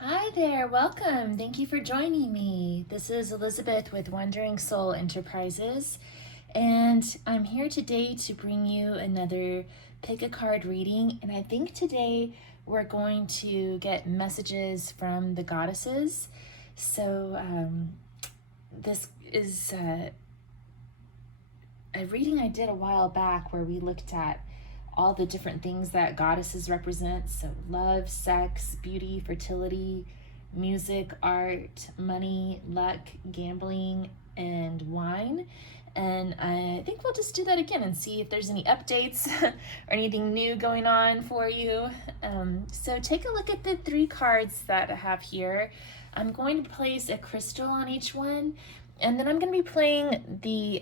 Hi there, welcome. Thank you for joining me. This is Elizabeth with Wandering Soul Enterprises, and I'm here today to bring you another pick a card reading. And I think today we're going to get messages from the goddesses. So, this is a reading I did a while back where we looked at all the different things that goddesses represent. So love, sex, beauty, fertility, music, art, money, luck, gambling, and wine. And I think we'll just do that again and see if there's any updates or anything new going on for you. So take a look at the 3 cards that I have here. I'm going to place a crystal on each one, and then I'm going to be playing the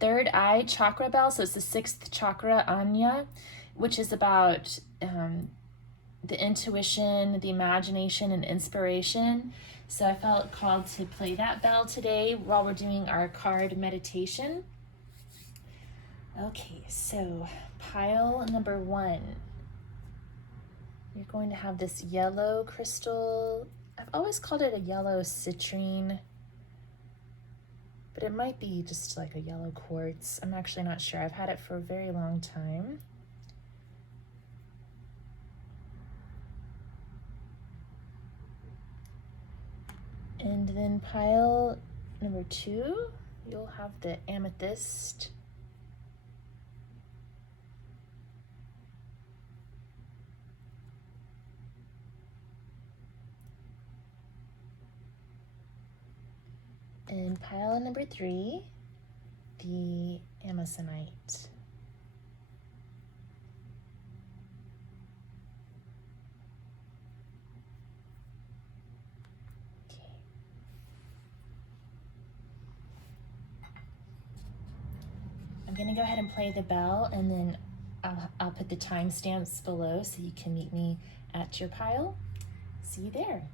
third eye chakra bell. So it's the 6th chakra, Anya, which is about the intuition, the imagination, and inspiration. So I felt called to play that bell today while we're doing our card meditation. Okay, so pile number 1. You're going to have this yellow crystal. I've always called it a yellow citrine, but it might be just like a yellow quartz. I'm actually not sure. I've had it for a very long time. And then pile number 2, you'll have the amethyst. And pile number 3, the amazonite. Okay. I'm gonna go ahead and play the bell, and then I'll put the timestamps below so you can meet me at your pile. See you there.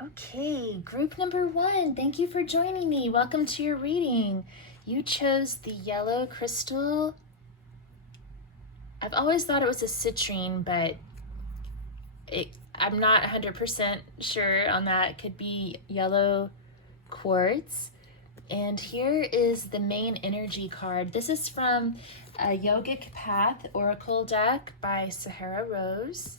Okay, group number 1, thank you for joining me. Welcome to your reading. You chose the yellow crystal. I've always thought it was a citrine, but I'm not 100% sure on that. It could be yellow quartz. And here is the main energy card. This is from a Yogic Path Oracle deck by Sahara Rose.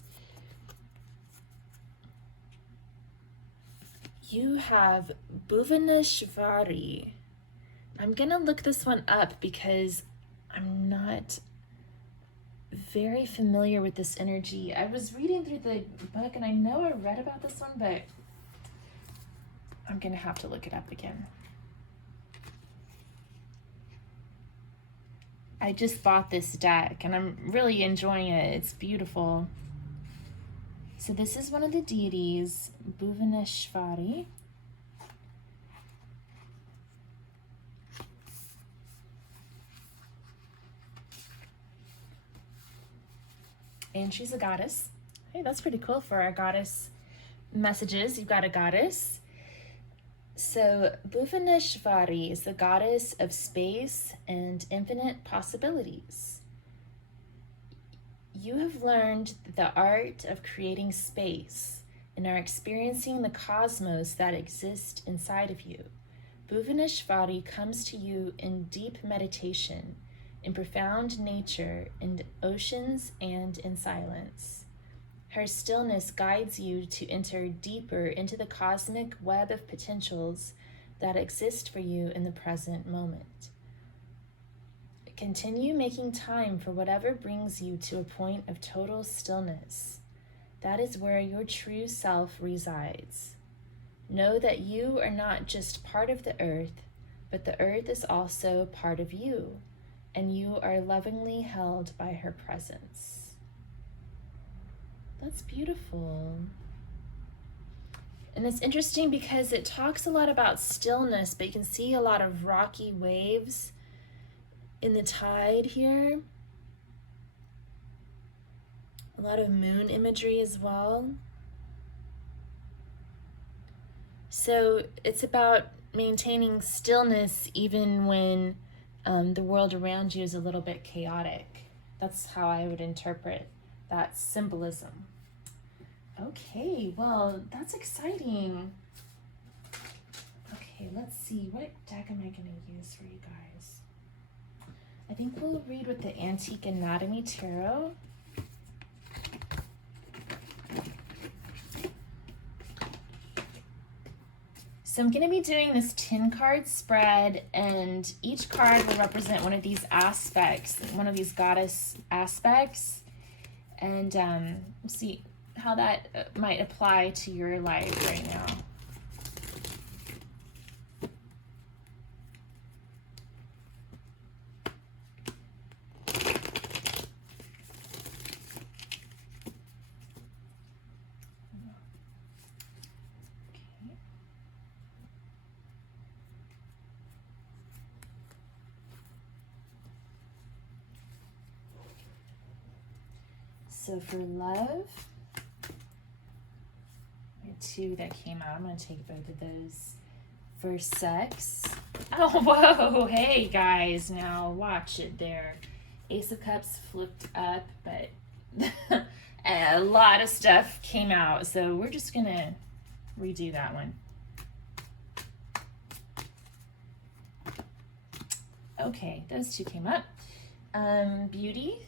You have Bhuvaneshwari. I'm gonna look this one up because I'm not very familiar with this energy. I was reading through the book and I know I read about this one, but I'm gonna have to look it up again. I just bought this deck and I'm really enjoying it. It's beautiful. So this is one of the deities, Bhuvaneshwari. And she's a goddess. Hey, that's pretty cool for our goddess messages. You've got a goddess. So Bhuvaneshwari is the goddess of space and infinite possibilities. You have learned the art of creating space and are experiencing the cosmos that exists inside of you. Bhuvaneshwari comes to you in deep meditation, in profound nature, in oceans, and in silence. Her stillness guides you to enter deeper into the cosmic web of potentials that exist for you in the present moment. Continue making time for whatever brings you to a point of total stillness. That is where your true self resides. Know that you are not just part of the earth, but the earth is also part of you, and you are lovingly held by her presence. That's beautiful. And it's interesting because it talks a lot about stillness, but you can see a lot of rocky waves in the tide here. A lot of moon imagery as well. So it's about maintaining stillness even when the world around you is a little bit chaotic. That's how I would interpret that symbolism. Okay, well, that's exciting. Okay, let's see. What deck am I going to use for you guys? I think we'll read with the Antique Anatomy Tarot. So I'm going to be doing this 10-card spread, and each card will represent one of these aspects, one of these goddess aspects, and we'll see how that might apply to your life right now. So for love, two that came out, I'm going to take both of those. For sex, oh, whoa, hey guys, now watch it there. Ace of Cups flipped up, but a lot of stuff came out, so we're just going to redo that one. Okay, those two came up. Beauty.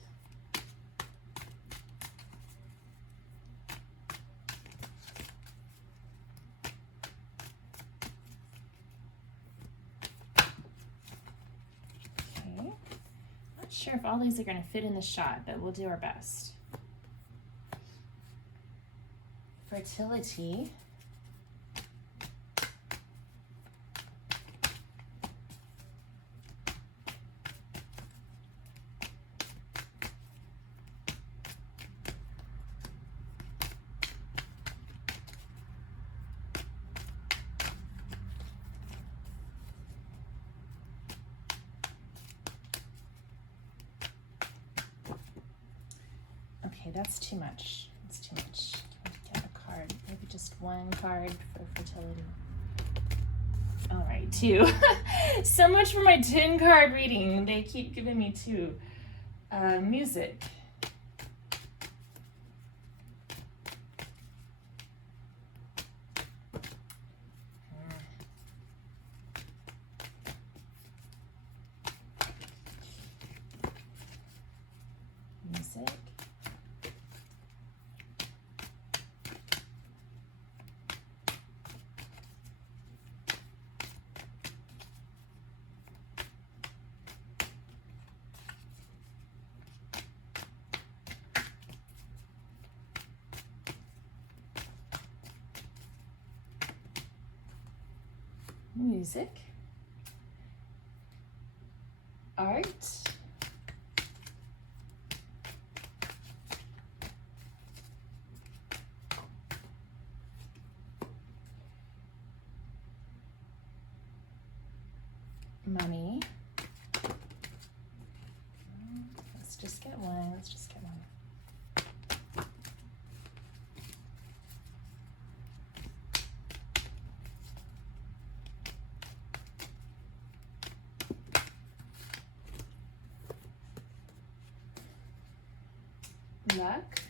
Sure if all these are going to fit in the shot, but we'll do our best. Fertility. Okay, that's too much. That's too much. Can we get a card? Maybe just one card for fertility. All right, two. So much for my 10-card reading. They keep giving me two. Music. Music. Music, art, money. Let's just get one. Let's just get one. Luck,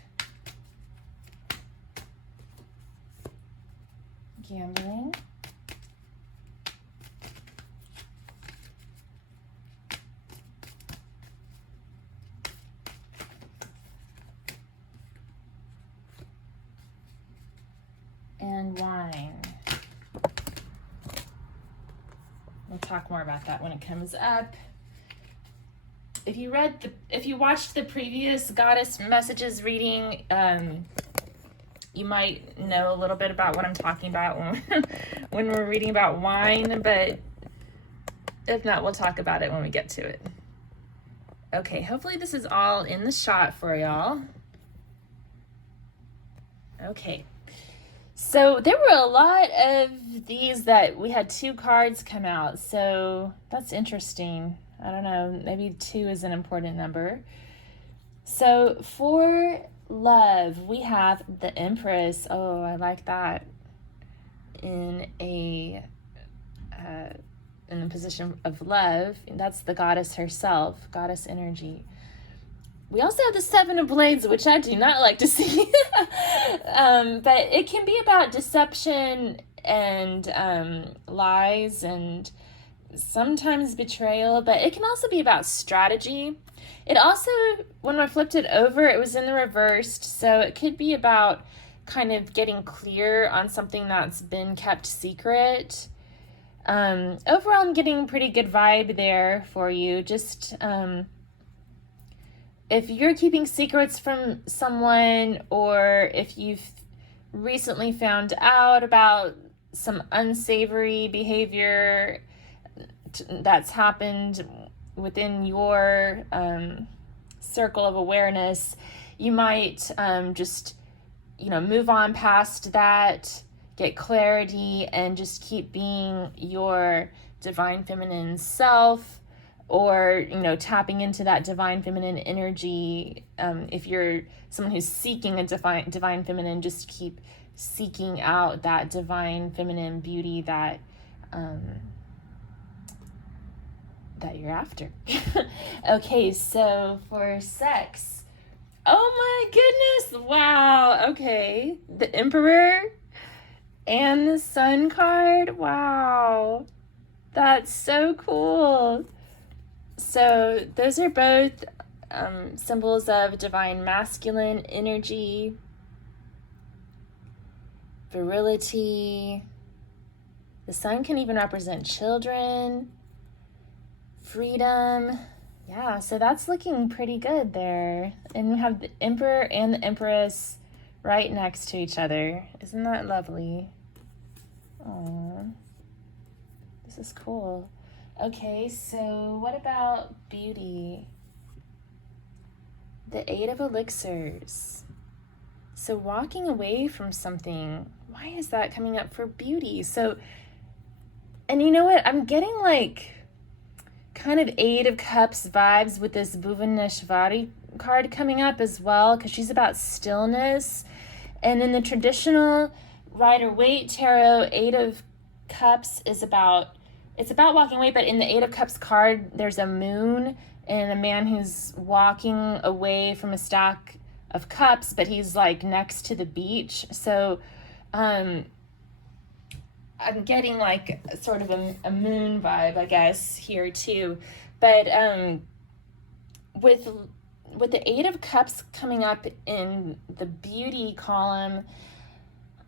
gambling, We'll talk more about that when it comes up. If you watched the previous Goddess Messages reading, you might know a little bit about what I'm talking about when we're reading about wine, but if not, we'll talk about it when we get to it. Okay, hopefully this is all in the shot for y'all. Okay, so there were a lot of these that we had 2 cards come out, so that's interesting. I don't know, maybe 2 is an important number. So for love, we have the Empress. Oh, I like that. In the position of love. That's the goddess herself, goddess energy. We also have the 7 of Blades, which I do not like to see. But it can be about deception and lies and sometimes betrayal, but it can also be about strategy. It also, when I flipped it over, it was in the reversed, so it could be about kind of getting clear on something that's been kept secret. Overall, I'm getting a pretty good vibe there for you. Just if you're keeping secrets from someone, or if you've recently found out about some unsavory behavior that's happened within your circle of awareness, you might just, move on past that, get clarity, and just keep being your divine feminine self, or, tapping into that divine feminine energy. If you're someone who's seeking a divine feminine, just keep seeking out that divine feminine beauty that you're after. Okay, so for sex, oh my goodness, wow, okay, the Emperor and the Sun card, wow, that's so cool. So those are both symbols of divine masculine energy, virility. The Sun can even represent children, freedom. Yeah, so that's looking pretty good there. And we have the Emperor and the Empress right next to each other. Isn't that lovely? Aww. This is cool. Okay, so what about beauty? The 8 of Elixirs. So walking away from something. Why is that coming up for beauty? So, and you know what? I'm getting like kind of 8 of Cups vibes with this Bhuvaneshwari card coming up as well, because she's about stillness. And in the traditional Rider-Waite tarot, 8 of Cups is about, it's about walking away, but in the 8 of Cups card, there's a moon and a man who's walking away from a stack of cups, but he's like next to the beach. So I'm getting like sort of a moon vibe, I guess, here too. But with the 8 of Cups coming up in the beauty column,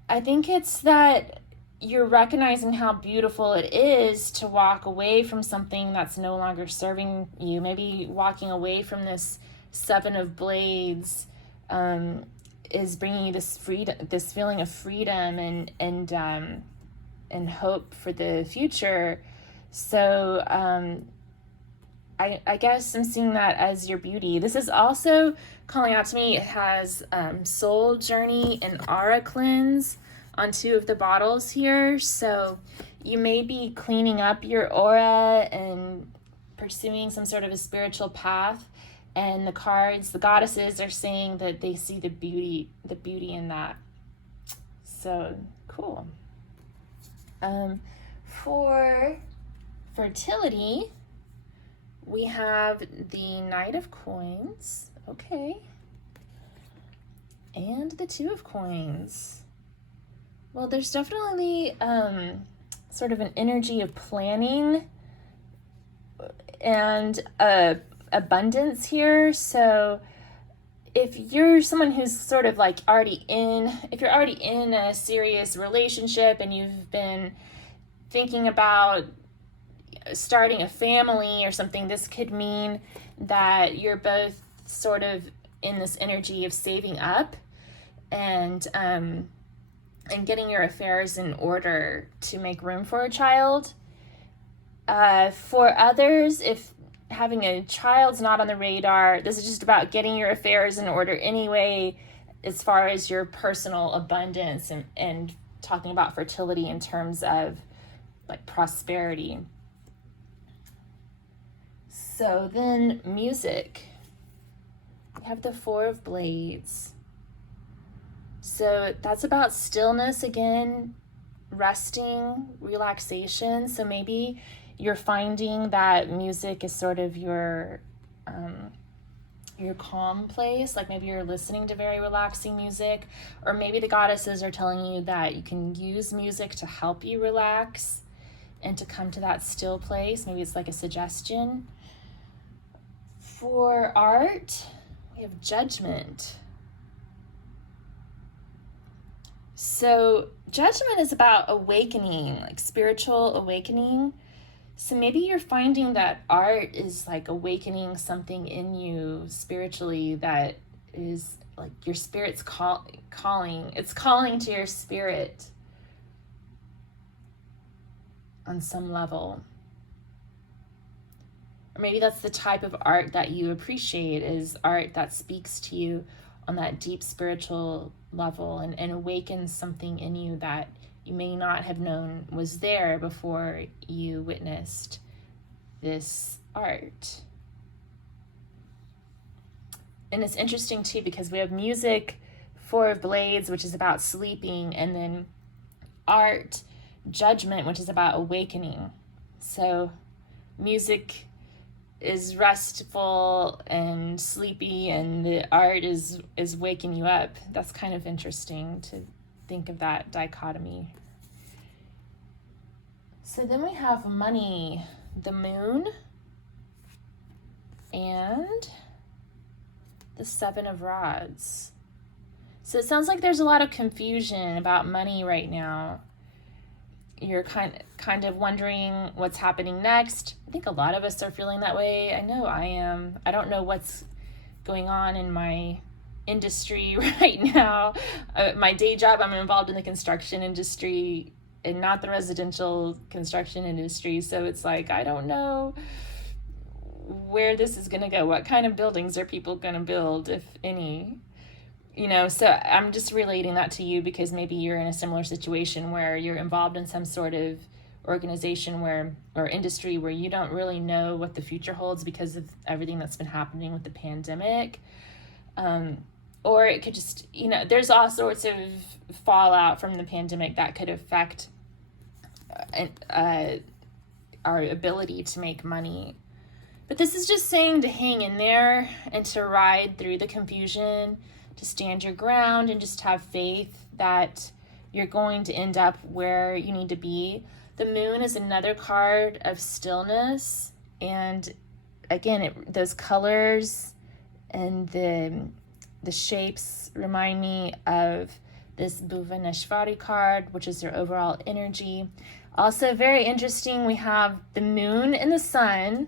I think it's that you're recognizing how beautiful it is to walk away from something that's no longer serving you. Maybe walking away from this 7 of Blades is bringing you this freedom, this feeling of freedom and hope for the future. So I guess I'm seeing that as your beauty. This is also calling out to me. It has Soul Journey and Aura Cleanse on 2 of the bottles here. So you may be cleaning up your aura and pursuing some sort of a spiritual path. And the cards, the goddesses, are saying that they see the beauty in that. So cool. For fertility, we have the Knight of Coins, okay, and the 2 of Coins. Well, there's definitely sort of an energy of planning and abundance here. So if you're someone who's sort of like if you're already in a serious relationship and you've been thinking about, starting a family or something, this could mean that you're both sort of in this energy of saving up and getting your affairs in order to make room for a child. For others, if having a child's not on the radar, this is just about getting your affairs in order anyway, as far as your personal abundance and talking about fertility in terms of like prosperity. So then music. We have the Four of Blades. So that's about stillness again, resting, relaxation. So maybe you're finding that music is sort of your calm place. Like maybe you're listening to very relaxing music, or maybe the goddesses are telling you that you can use music to help you relax and to come to that still place. Maybe it's like a suggestion. For art, we have Judgment. So Judgment is about awakening, like spiritual awakening. So maybe you're finding that art is like awakening something in you spiritually that is like your spirit's calling. It's calling to your spirit on some level. Or maybe that's the type of art that you appreciate, is art that speaks to you on that deep spiritual level and awakens something in you that you may not have known was there before you witnessed this art. And it's interesting too, because we have music, Four of Blades, which is about sleeping, and then art, Judgment, which is about awakening. So music is restful and sleepy, and the art is waking you up. That's kind of interesting to think of that dichotomy. So then we have money, the Moon, and the Seven of Rods. So it sounds like there's a lot of confusion about money right now. You're kind of wondering what's happening next. I think a lot of us are feeling that way. I know I am. I don't know what's going on in my industry right now. My day job, I'm involved in the construction industry and not the residential construction industry. So it's like, I don't know where this is going to go. What kind of buildings are people going to build, if any? You know, so I'm just relating that to you because maybe you're in a similar situation where you're involved in some sort of organization or industry where you don't really know what the future holds because of everything that's been happening with the pandemic. Or it could just, you know, there's all sorts of fallout from the pandemic that could affect our ability to make money. But this is just saying to hang in there and to ride through the confusion, to stand your ground and just have faith that you're going to end up where you need to be. The Moon is another card of stillness. And again, those colors and the shapes remind me of this Bhuvaneshwari card, which is their overall energy. Also very interesting, we have the Moon and the Sun,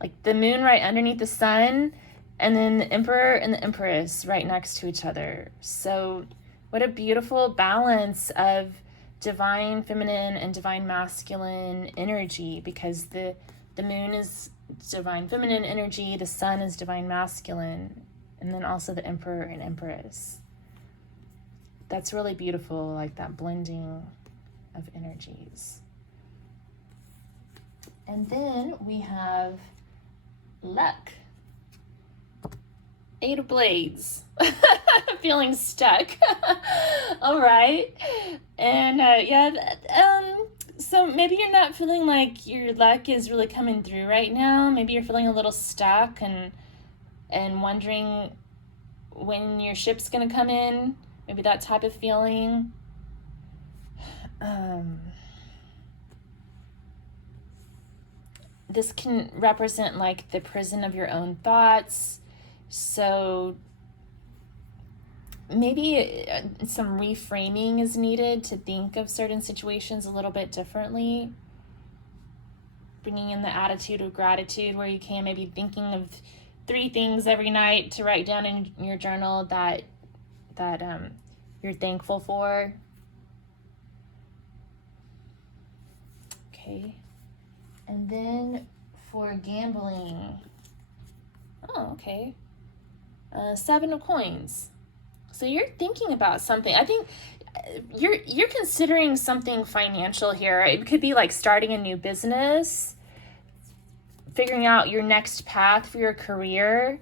like the Moon right underneath the Sun, and then the Emperor and the Empress right next to each other. So what a beautiful balance of divine feminine and divine masculine energy, because the Moon is divine feminine energy, the Sun is divine masculine, and then also the Emperor and Empress. That's really beautiful, like that blending of energies. And then we have luck. Eight of Blades. Feeling stuck. All right. And so maybe you're not feeling like your luck is really coming through right now. Maybe you're feeling a little stuck and wondering when your ship's gonna come in. Maybe that type of feeling. This can represent like the prison of your own thoughts. So maybe some reframing is needed to think of certain situations a little bit differently. bringing in the attitude of gratitude, where you can maybe thinking of 3 things every night to write down in your journal that you're thankful for. Okay. And then for gambling. Oh, okay. 7 of coins. So you're thinking about something. I think you're considering something financial here. It could be like starting a new business, figuring out your next path for your career.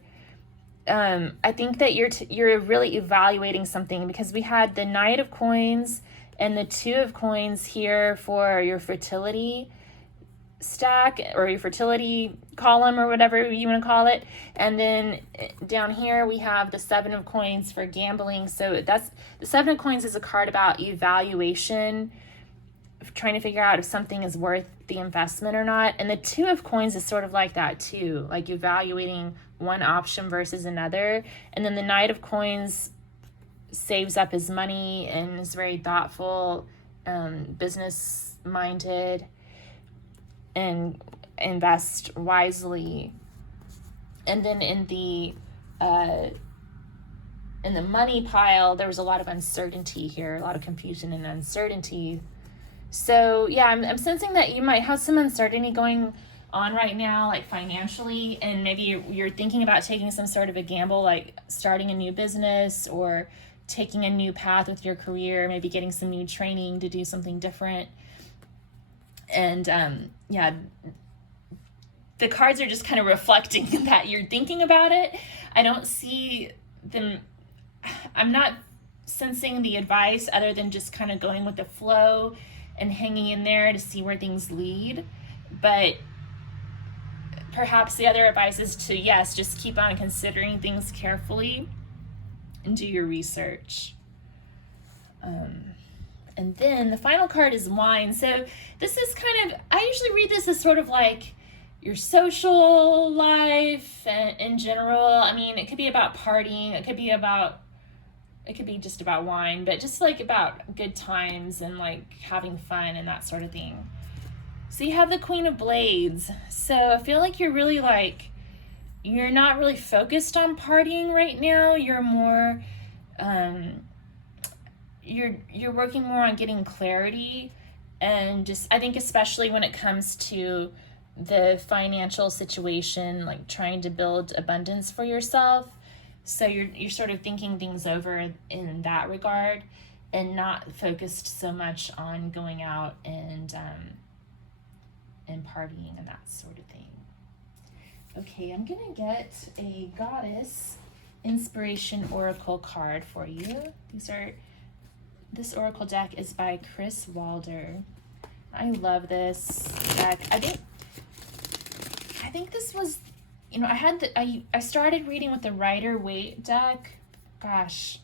I think that you're really evaluating something, because we had the Knight of Coins and the 2 of Coins here for your fertility stack, or your fertility column, or whatever you want to call it. And then down here we have the 7 of Coins for gambling. So that's the 7 of Coins is a card about evaluation, trying to figure out if something is worth the investment or not. And the 2 of Coins is sort of like that too, like evaluating one option versus another. And then the Knight of Coins saves up his money and is very thoughtful, business minded, and invest wisely. And then in the money pile, there was a lot of uncertainty here, a lot of confusion and uncertainty. So yeah, I'm sensing that you might have some uncertainty going on right now, like financially, and maybe you're thinking about taking some sort of a gamble, like starting a new business or taking a new path with your career, maybe getting some new training to do something different. And yeah, the cards are just kind of reflecting that you're thinking about it. I don't see them, I'm not sensing the advice other than just kind of going with the flow and hanging in there to see where things lead. But perhaps the other advice is to, yes, just keep on considering things carefully and do your research. And then the final card is wine. So this is kind of, I usually read this as sort of like your social life in general. I mean, it could be about partying. It could be just about wine, but just like about good times and like having fun and that sort of thing. So you have the Queen of Blades. So I feel like you're really like, you're not really focused on partying right now. You're more, you're working more on getting clarity, and just, I think especially when it comes to the financial situation, like trying to build abundance for yourself. So you're sort of thinking things over in that regard, and not focused so much on going out and partying and that sort of thing. Okay, I'm gonna get a Goddess Inspiration Oracle card for you. This Oracle deck is by Kris Waldherr. I love this deck. I think this was, you know, I started reading with the Rider Waite deck, gosh,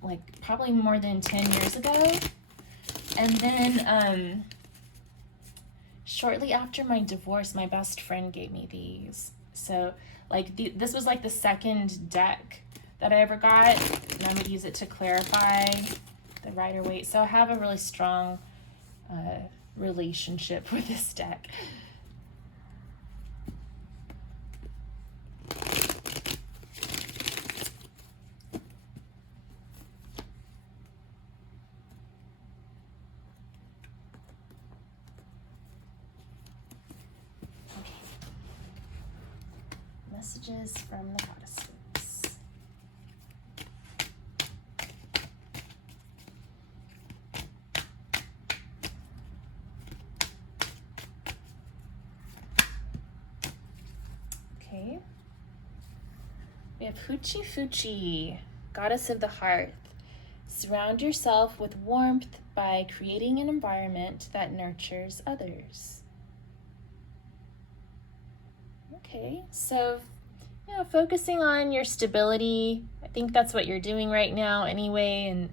like probably more than 10 years ago. And then shortly after my divorce, my best friend gave me these. So like this was like the second deck that I ever got, and I'm gonna use it to clarify the Rider Waite. So I have a really strong relationship with this deck. Messages from the Goddesses. Okay. We have Hoochie Fuchi, Goddess of the Hearth. Surround yourself with warmth by creating an environment that nurtures others. Okay, so focusing on your stability. I think that's what you're doing right now anyway, and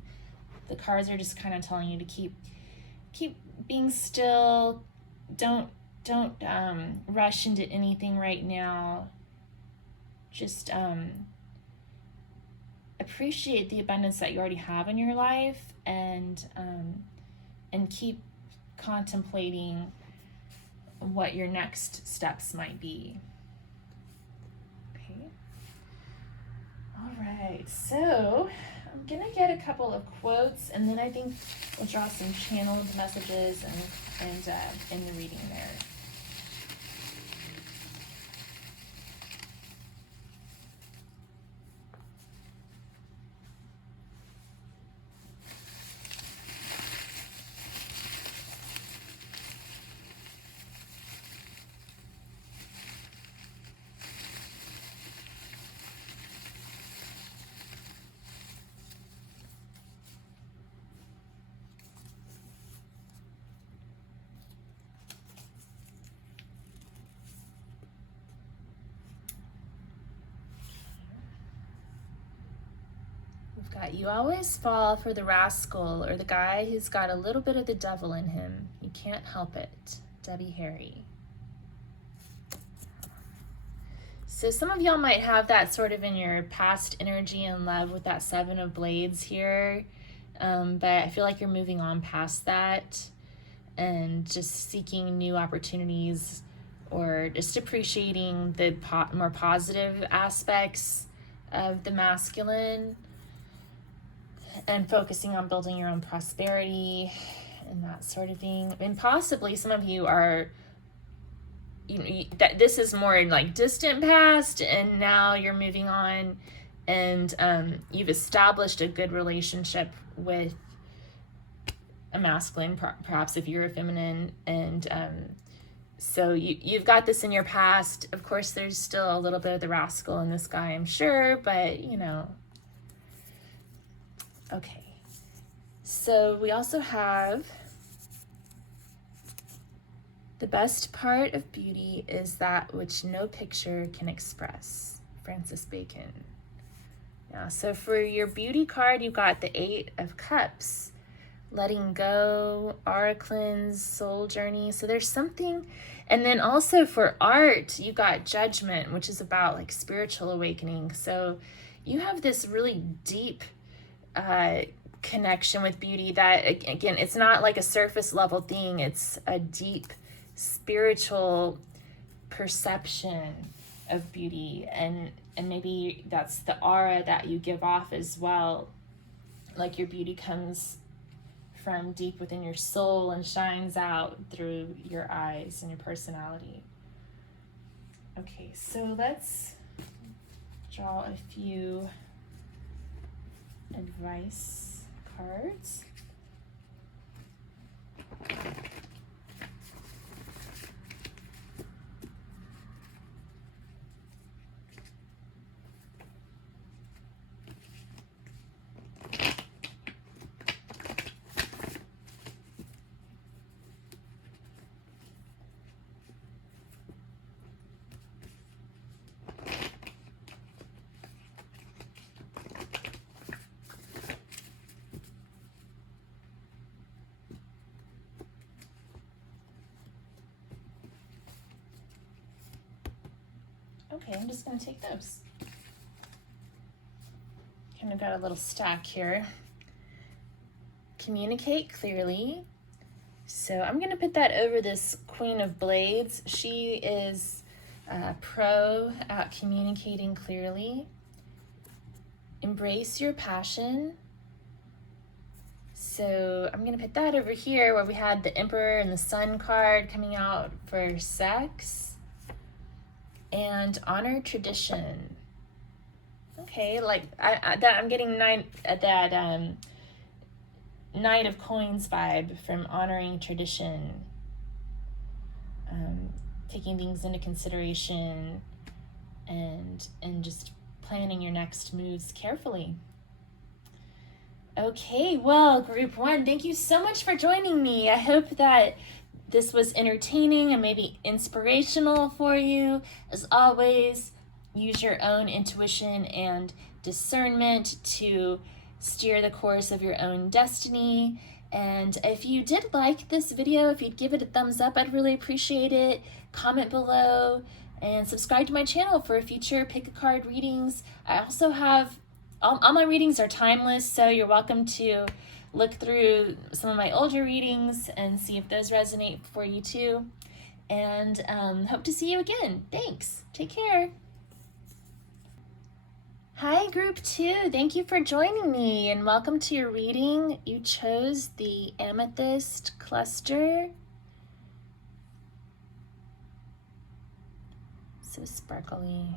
the cards are just kind of telling you to keep being still. Don't rush into anything right now. Just appreciate the abundance that you already have in your life, and keep contemplating what your next steps might be. Okay. All right, so I'm gonna get a couple of quotes, and then I think we'll draw some channeled messages and in the reading there. We've got, you always fall for the rascal or the guy who's got a little bit of the devil in him. You can't help it. Debbie Harry. So some of y'all might have that sort of in your past energy and love with that Seven of Blades here. But I feel like you're moving on past that and just seeking new opportunities, or just appreciating the more positive aspects of the masculine, and focusing on building your own prosperity and that sort of thing. And possibly some of you are, that this is more like distant past, and now you're moving on, and you've established a good relationship with a masculine, perhaps if you're a feminine, and so you've got this in your past. Of course, there's still a little bit of the rascal in this guy, I'm sure, but you know. Okay, so we also have the best part of beauty is that which no picture can express. Francis Bacon. Yeah, so for your beauty card, you've got the Eight of Cups, letting go, aura cleanse, soul journey. So there's something, and then also for art, you got Judgment, which is about like spiritual awakening. So you have this really deep connection with beauty that, again, it's not like a surface level thing. It's a deep spiritual perception of beauty, and maybe that's the aura that you give off as well. Like your beauty comes from deep within your soul and shines out through your eyes and your personality. Okay, so let's draw a few advice cards. Okay, I'm just going to take those. Kind of got a little stack here. Communicate clearly. So I'm going to put that over this Queen of Blades. She is pro at communicating clearly. Embrace your passion. So I'm going to put that over here where we had the Emperor and the Sun card coming out for sex. And honor tradition. Okay, like I'm getting Knight of Coins vibe from honoring tradition, taking things into consideration, and just planning your next moves carefully. Okay, well, group one, thank you so much for joining me. I hope that this was entertaining and maybe inspirational for you. As always, use your own intuition and discernment to steer the course of your own destiny. And if you did like this video, if you'd give it a thumbs up, I'd really appreciate it. Comment below and subscribe to my channel for future pick a card readings. I also have, all my readings are timeless, so you're welcome to look through some of my older readings and see if those resonate for you too. And hope to see you again. Thanks. Take care. Hi, Group 2. Thank you for joining me and welcome to your reading. You chose the Amethyst cluster. So sparkly.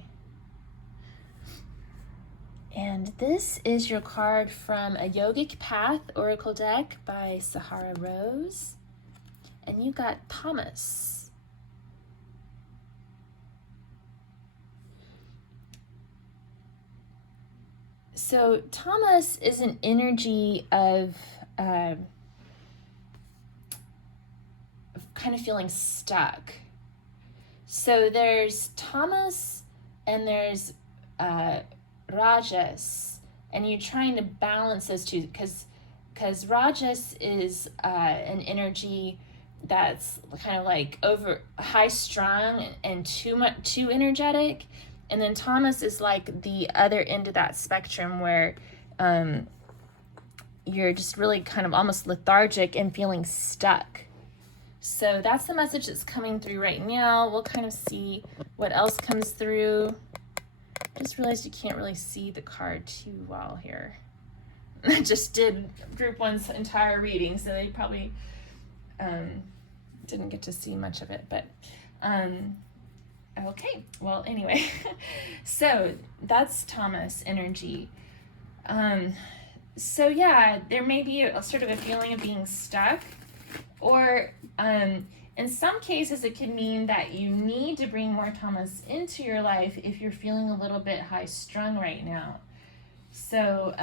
And this is your card from a Yogic Path Oracle deck by Sahara Rose. And you got Thomas. So Thomas is an energy of kind of feeling stuck. So there's Thomas and there's Rajas, and you're trying to balance those two because Rajas is an energy that's kind of like over high strung and too energetic, and then Thomas is like the other end of that spectrum where you're just really kind of almost lethargic and feeling stuck. So that's the message that's coming through right now. We'll kind of see what else comes through. I just realized you can't really see the card too well here. I just did Group 1's entire reading, so they probably didn't get to see much of it. But okay, well, anyway. So that's Thomas energy. So yeah, there may be a sort of a feeling of being stuck. Or in some cases, it can mean that you need to bring more Thomas into your life if you're feeling a little bit high strung right now. So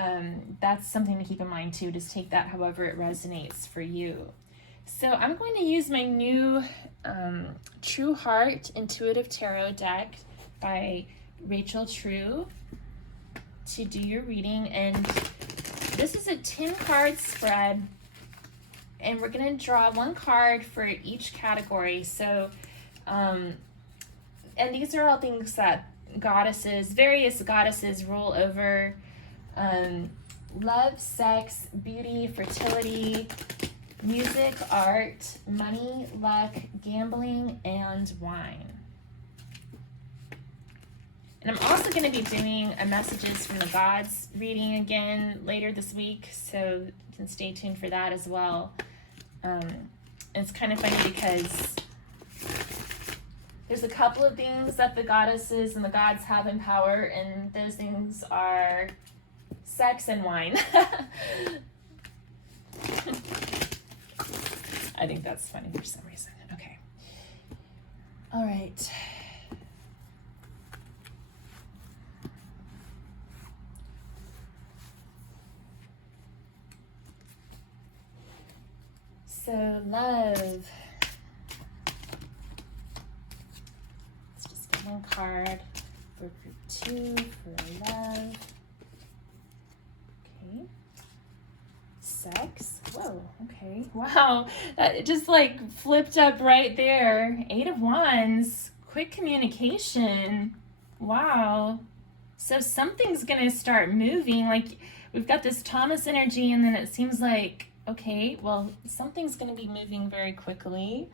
that's something to keep in mind too. Just take that however it resonates for you. So I'm going to use my new True Heart Intuitive Tarot deck by Rachel True to do your reading. And this is a 10-card spread. And we're going to draw one card for each category. So, and these are all things that various goddesses rule over. Love, sex, beauty, fertility, music, art, money, luck, gambling, and wine. And I'm also going to be doing a Messages from the Gods reading again later this week. So you can stay tuned for that as well. It's kind of funny because there's a couple of things that the goddesses and the gods have in power, and those things are sex and wine. I think that's funny for some reason. Okay. All right. So love. Let's just get one card for Group 2 for love. Okay. Sex. Whoa, okay. Wow, that just like flipped up right there. 8 of Wands. Quick communication. Wow. So something's gonna start moving. Like we've got this Thomas energy, and then it seems like, okay, well, something's going to be moving very quickly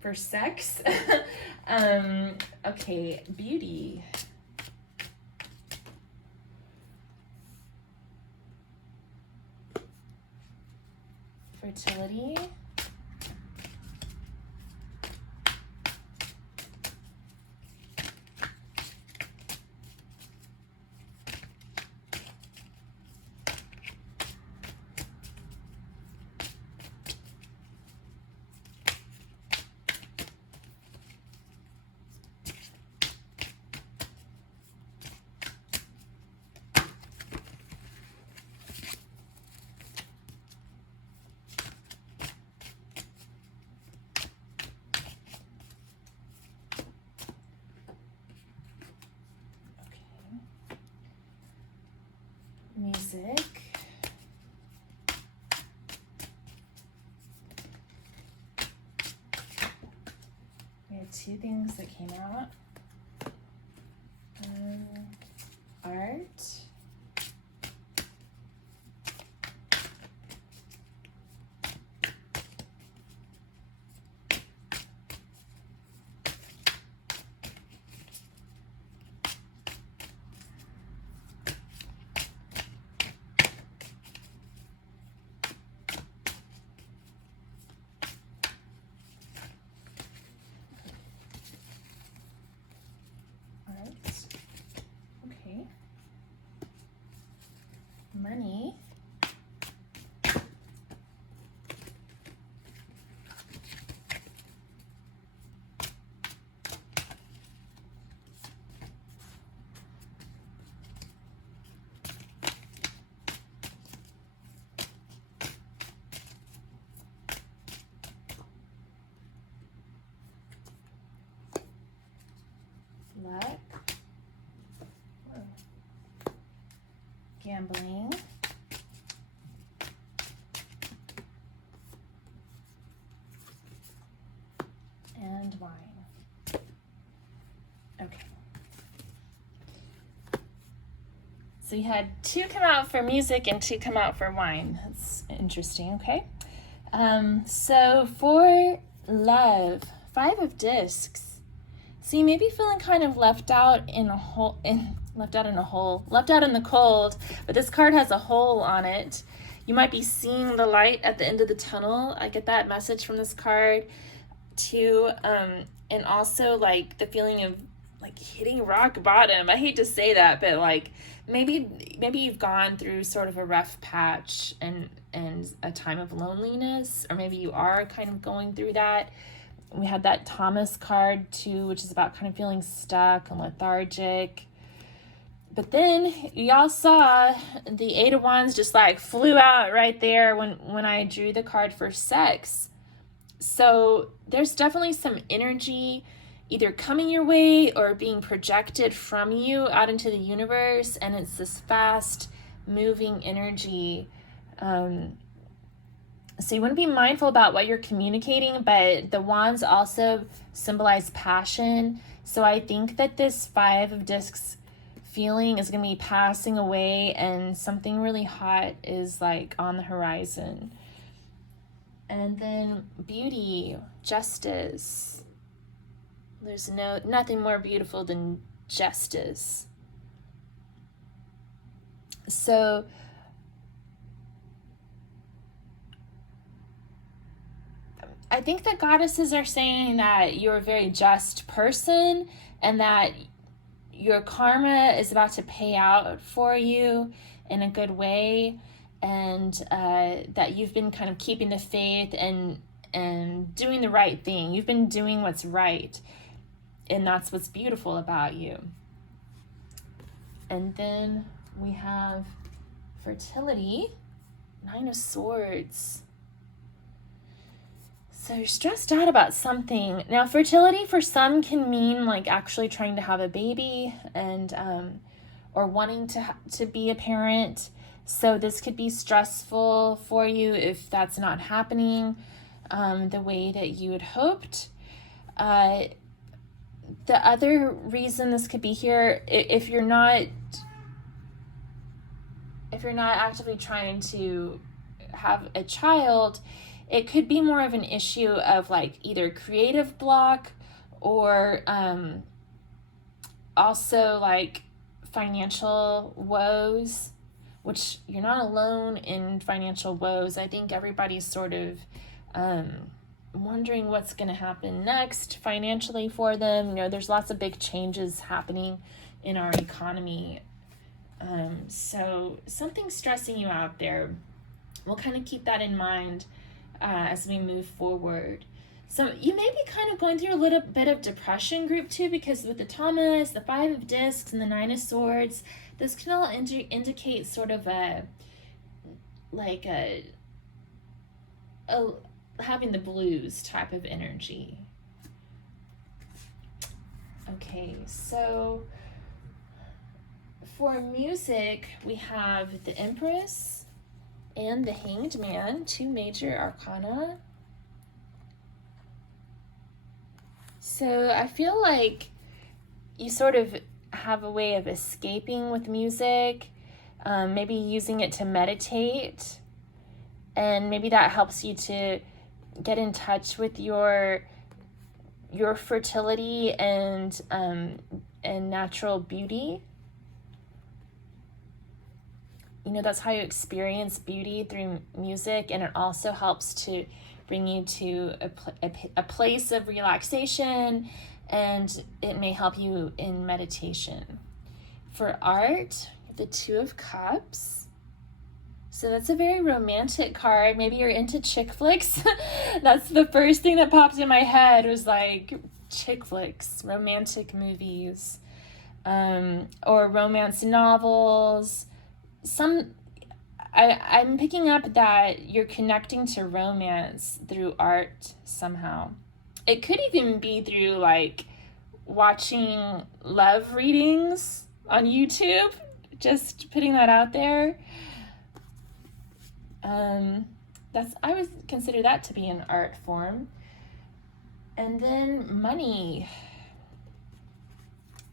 for sex. Okay, beauty. Fertility. Music. We have 2 things that came out. Art. gambling, and wine. Okay. So you had 2 come out for music and 2 come out for wine. That's interesting, okay? So for love, 5 of discs. So you may be feeling kind of left out in the cold, but this card has a hole on it. You might be seeing the light at the end of the tunnel. I get that message from this card too. And also like the feeling of like hitting rock bottom. I hate to say that, but like maybe you've gone through sort of a rough patch and a time of loneliness, or maybe you are kind of going through that. We had that Thomas card too, which is about kind of feeling stuck and lethargic. But then y'all saw the 8 of Wands just like flew out right there when I drew the card for sex. So there's definitely some energy either coming your way or being projected from you out into the universe, and it's this fast moving energy. So you want to be mindful about what you're communicating, but the wands also symbolize passion. So I think that this 5 of discs feeling is going to be passing away, and something really hot is like on the horizon. And then beauty, justice. There's nothing more beautiful than justice. So I think that goddesses are saying that you're a very just person and that your karma is about to pay out for you in a good way, and that you've been kind of keeping the faith and doing the right thing. You've been doing what's right, and that's what's beautiful about you. And then we have fertility, 9 of Swords. So you're stressed out about something. Now, fertility for some can mean like actually trying to have a baby and or wanting to be a parent. So this could be stressful for you if that's not happening the way that you had hoped. The other reason this could be here, if you're not actively trying to have a child, it could be more of an issue of like either creative block or also like financial woes, which you're not alone in financial woes. I think everybody's sort of wondering what's going to happen next financially for them. You know, there's lots of big changes happening in our economy. So something's stressing you out there. We'll kind of keep that in mind as we move forward. So you may be kind of going through a little bit of depression, group 2, because with the Thomas, the 5 of discs, and the 9 of Swords, this can all indicate sort of having the blues type of energy. Okay, so for music, we have the Empress and the Hanged Man, 2 major arcana. So I feel like you sort of have a way of escaping with music, maybe using it to meditate, and maybe that helps you to get in touch with your fertility and natural beauty. You know, that's how you experience beauty, through music, and it also helps to bring you to a place of relaxation, and it may help you in meditation. For art, the 2 of Cups. So that's a very romantic card. Maybe you're into chick flicks. That's the first thing that popped in my head, was like chick flicks, romantic movies, or romance novels. I'm picking up that you're connecting to romance through art somehow. It could even be through like watching love readings on YouTube Just putting that out there. I would consider that to be an art form. And then money.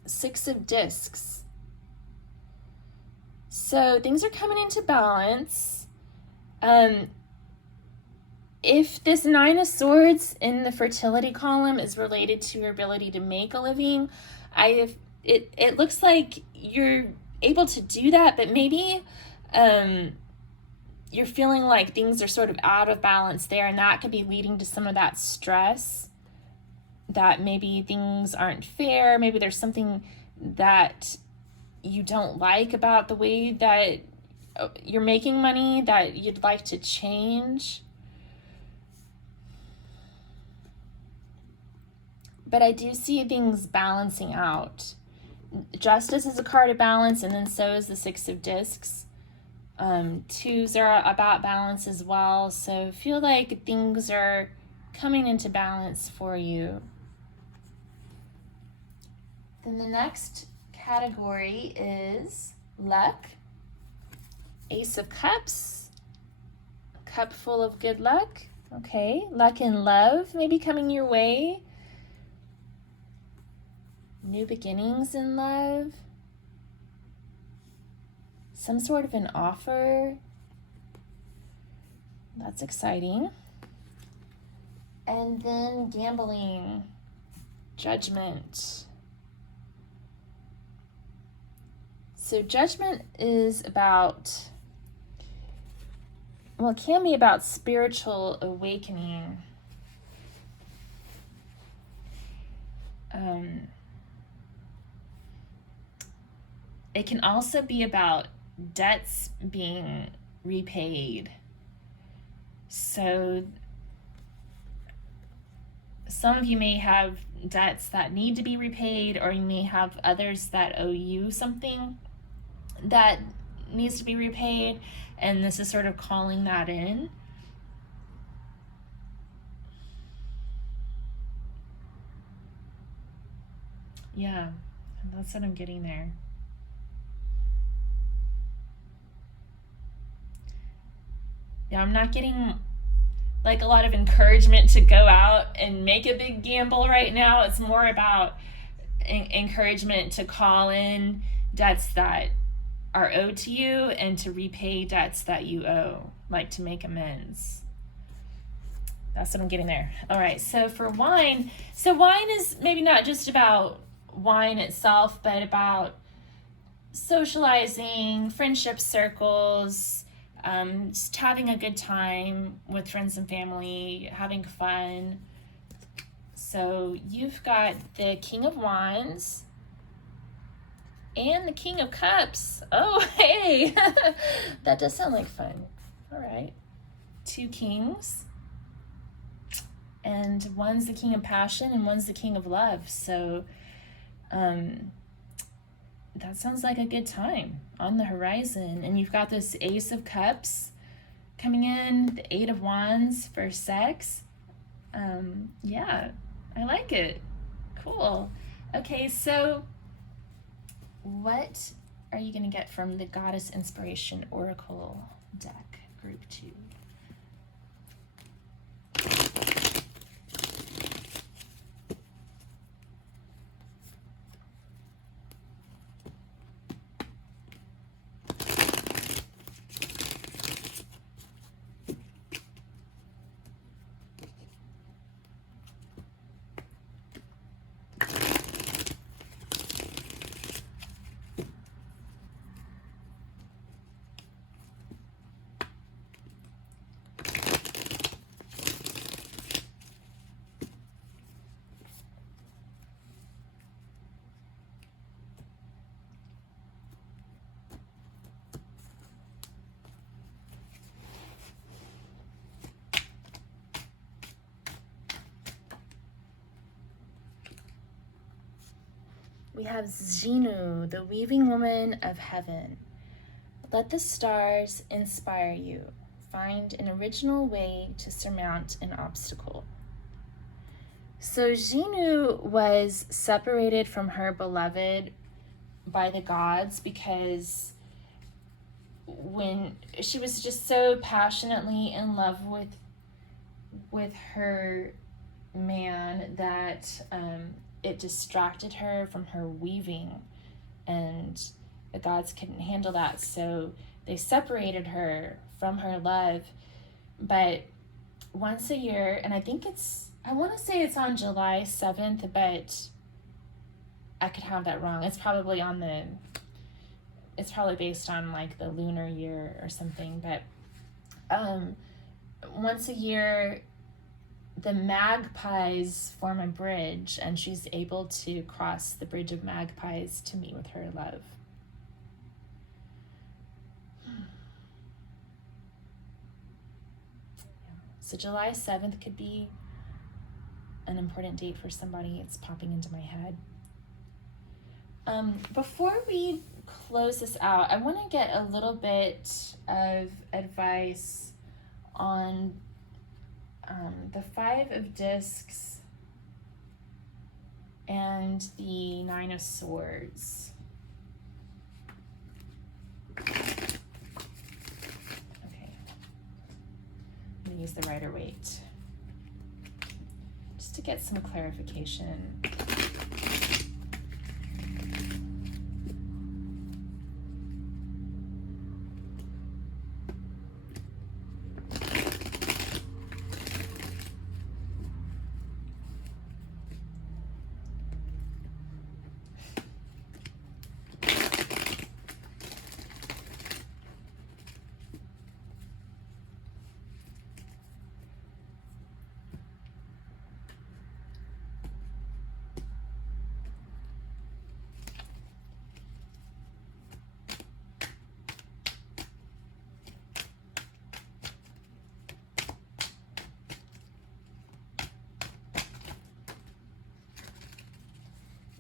6 of discs. So things are coming into balance. If this 9 of swords in the fertility column is related to your ability to make a living, it looks like you're able to do that, but maybe you're feeling like things are sort of out of balance there, and that could be leading to some of that stress, that maybe things aren't fair, maybe there's something that you don't like about the way that you're making money that you'd like to change. But I do see things balancing out. Justice is a card of balance, and then so is the 6 of discs. 2s are about balance as well. So feel like things are coming into balance for you. Then the next category is luck. Ace of Cups. A cup full of good luck. Okay, luck in love maybe coming your way. New beginnings in love. Some sort of an offer. That's exciting. And then gambling. Judgment. So judgment is about, well, it can be about spiritual awakening. It can also be about debts being repaid. So some of you may have debts that need to be repaid, or you may have others that owe you something that needs to be repaid, and this is sort of calling that in. Yeah, that's what I'm getting there. Yeah, I'm not getting like a lot of encouragement to go out and make a big gamble right now. It's more about encouragement to call in debts that are owed to you and to repay debts that you owe, like to make amends. That's what I'm getting there. All right, so for wine, so wine is maybe not just about wine itself, but about socializing, friendship circles, just having a good time with friends and family, having fun. So you've got the King of Wands and the King of Cups. Oh, hey, that does sound like fun. All right, 2 kings. And one's the King of Passion and one's the King of Love. So that sounds like a good time on the horizon. And you've got this Ace of Cups coming in, the 8 of Wands for sex. Yeah, I like it. Cool. Okay, so what are you going to get from the Goddess Inspiration Oracle deck, Group 2? We have Xenu, the weaving woman of heaven. Let the stars inspire you. Find an original way to surmount an obstacle. So Xenu was separated from her beloved by the gods because when she was just so passionately in love with her man that it distracted her from her weaving, and the gods couldn't handle that, so they separated her from her love. But once a year, and I want to say it's on July 7th, but I could have that wrong. It's probably based on like the lunar year or something, but once a year the magpies form a bridge, and she's able to cross the bridge of magpies to meet with her love. So July 7th could be an important date for somebody. It's popping into my head. Before we close this out, I want to get a little bit of advice on the 5 of Discs and the 9 of Swords. Okay, I'm going to use the Rider-Waite just to get some clarification.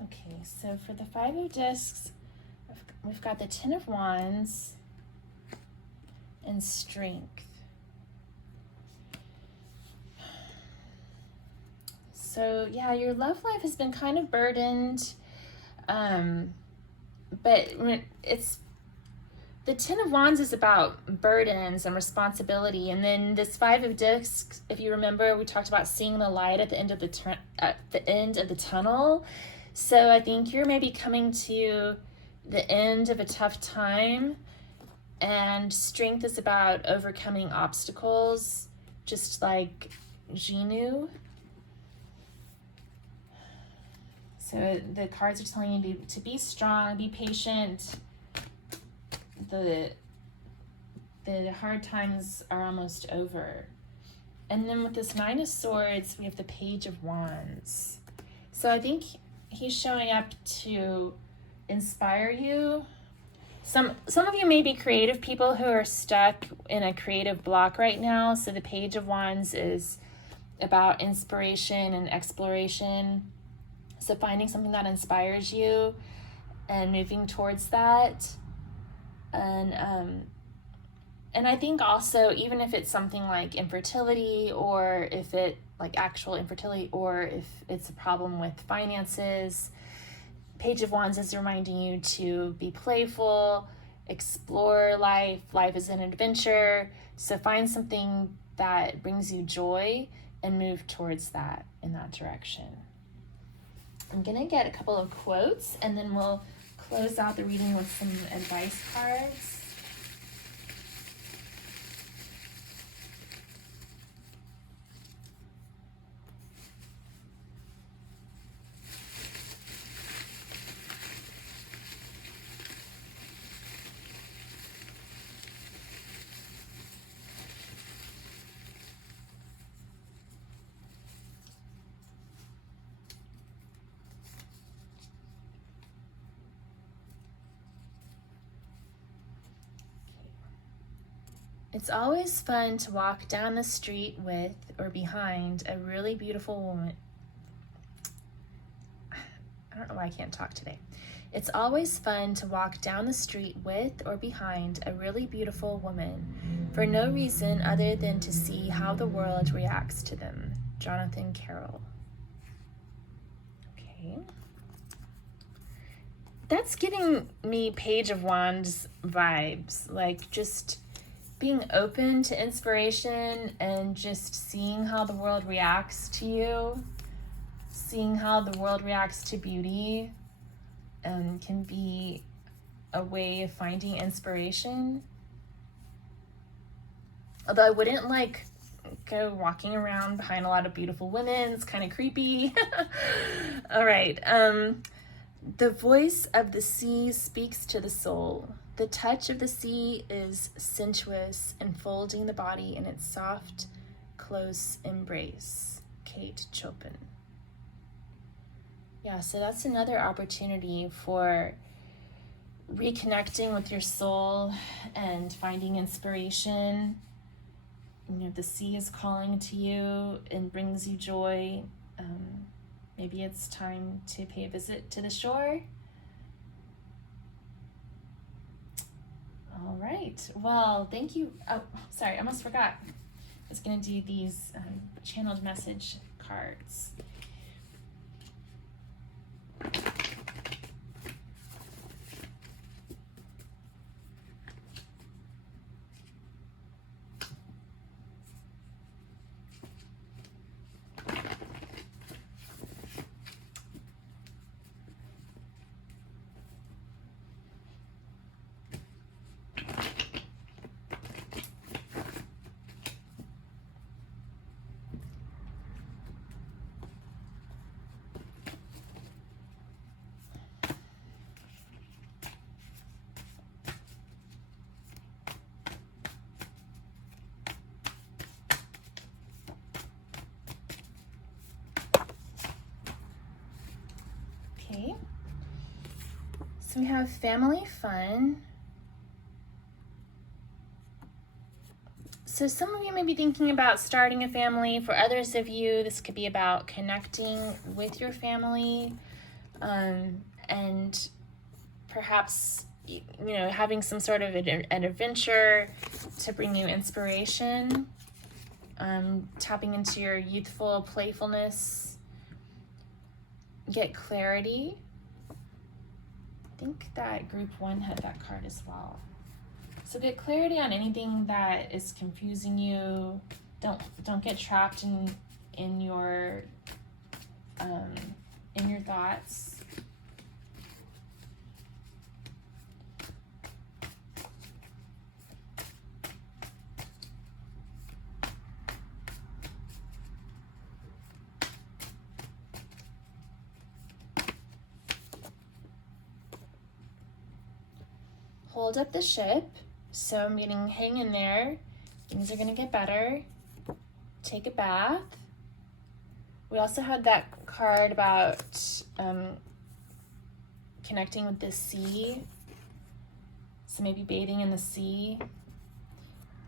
Okay, so for the 5 of Discs, we've got the 10 of Wands and Strength. So yeah, your love life has been kind of burdened, but it's the 10 of Wands is about burdens and responsibility, and then this 5 of Discs, if you remember, we talked about seeing the light at the end of the tunnel. So I think you're maybe coming to the end of a tough time, and Strength is about overcoming obstacles, just like Xenu. So the cards are telling you to be strong, be patient. The hard times are almost over. And then with this 9 of Swords, we have the Page of Wands. So I think he's showing up to inspire you. Some of you may be creative people who are stuck in a creative block right now. So the Page of Wands is about inspiration and exploration. So finding something that inspires you and moving towards that. And I think also, even if it's something like infertility, or if it like actual infertility, or if it's a problem with finances, Page of Wands is reminding you to be playful, explore life. Life is an adventure. So find something that brings you joy and move towards that in that direction. I'm going to get a couple of quotes, and then we'll close out the reading with some advice cards. It's always fun to walk down the street with or behind a really beautiful woman. I don't know why I can't talk today. It's always fun to walk down the street with or behind a really beautiful woman for no reason other than to see how the world reacts to them. Jonathan Carroll. Okay. that's giving me Page of Wands vibes, like just being open to inspiration and just seeing how the world reacts to you, seeing how the world reacts to beauty, can be a way of finding inspiration. Although I wouldn't like go walking around behind a lot of beautiful women. It's kind of creepy. All right. The voice of the sea speaks to the soul. The touch of the sea is sensuous, enfolding the body in its soft, close embrace. Kate Chopin. Yeah, so that's another opportunity for reconnecting with your soul and finding inspiration. You know, the sea is calling to you and brings you joy. Maybe it's time to pay a visit to the shore. All right. Well, thank you. Oh, sorry, I almost forgot. I was going to do these channeled message cards. Okay, so we have family fun. So some of you may be thinking about starting a family. For others of you, this could be about connecting with your family, and perhaps, you know, having some sort of an adventure to bring you inspiration, tapping into your youthful playfulness. Get clarity. I think that group 1 had that card as well. So get clarity on anything that is confusing you. Don't get trapped in your thoughts. Hold up the ship. So I'm getting hang in there. Things are gonna get better. Take a bath. We also had that card about connecting with the sea. So maybe bathing in the sea.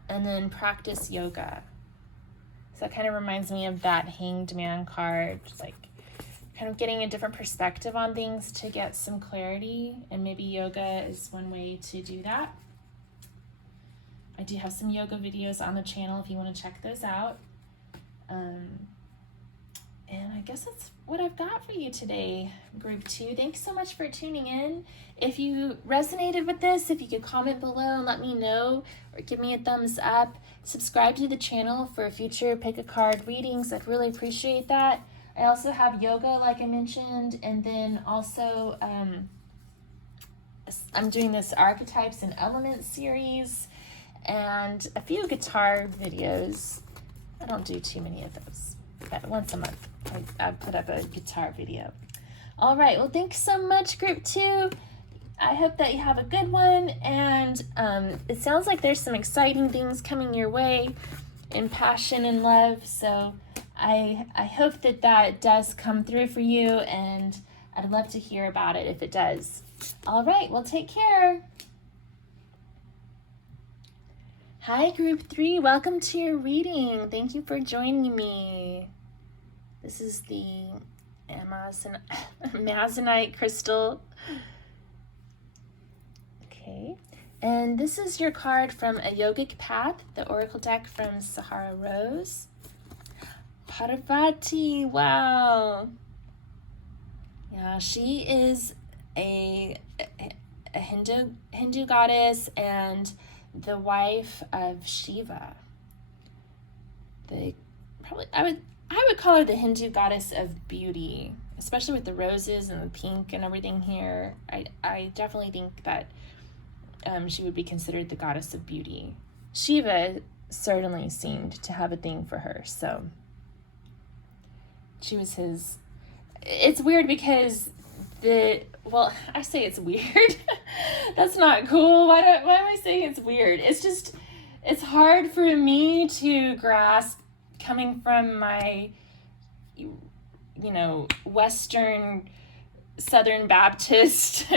And then practice yoga. So that kind of reminds me of that Hanged Man card. Just like kind of getting a different perspective on things to get some clarity, and maybe yoga is one way to do that. I do have some yoga videos on the channel if you want to check those out. And I guess that's what I've got for you today, group 2. Thanks so much for tuning in. If you resonated with this, if you could comment below and let me know, or give me a thumbs up. Subscribe to the channel for future pick a card readings. I'd really appreciate that. I also have yoga, like I mentioned, and then also I'm doing this Archetypes and Elements series and a few guitar videos. I don't do too many of those, but once a month I put up a guitar video. All right, well, thanks so much, group 2. I hope that you have a good one, and it sounds like there's some exciting things coming your way in passion and love, so I hope that that does come through for you, and I'd love to hear about it if it does. All right, well, take care. Hi, group 3. Welcome to your reading. Thank you for joining me. This is the Amazonite crystal. Okay, and this is your card from a Yogic Path, the oracle deck from Sahara Rose. Parvati, wow. Yeah, she is a a Hindu goddess and the wife of Shiva. I would call her the Hindu goddess of beauty, especially with the roses and the pink and everything here. I definitely think that she would be considered the goddess of beauty. Shiva certainly seemed to have a thing for her, so she was his. It's weird because I say it's weird. That's not cool. Why am I saying it's weird? It's hard for me to grasp coming from my, Western Southern Baptist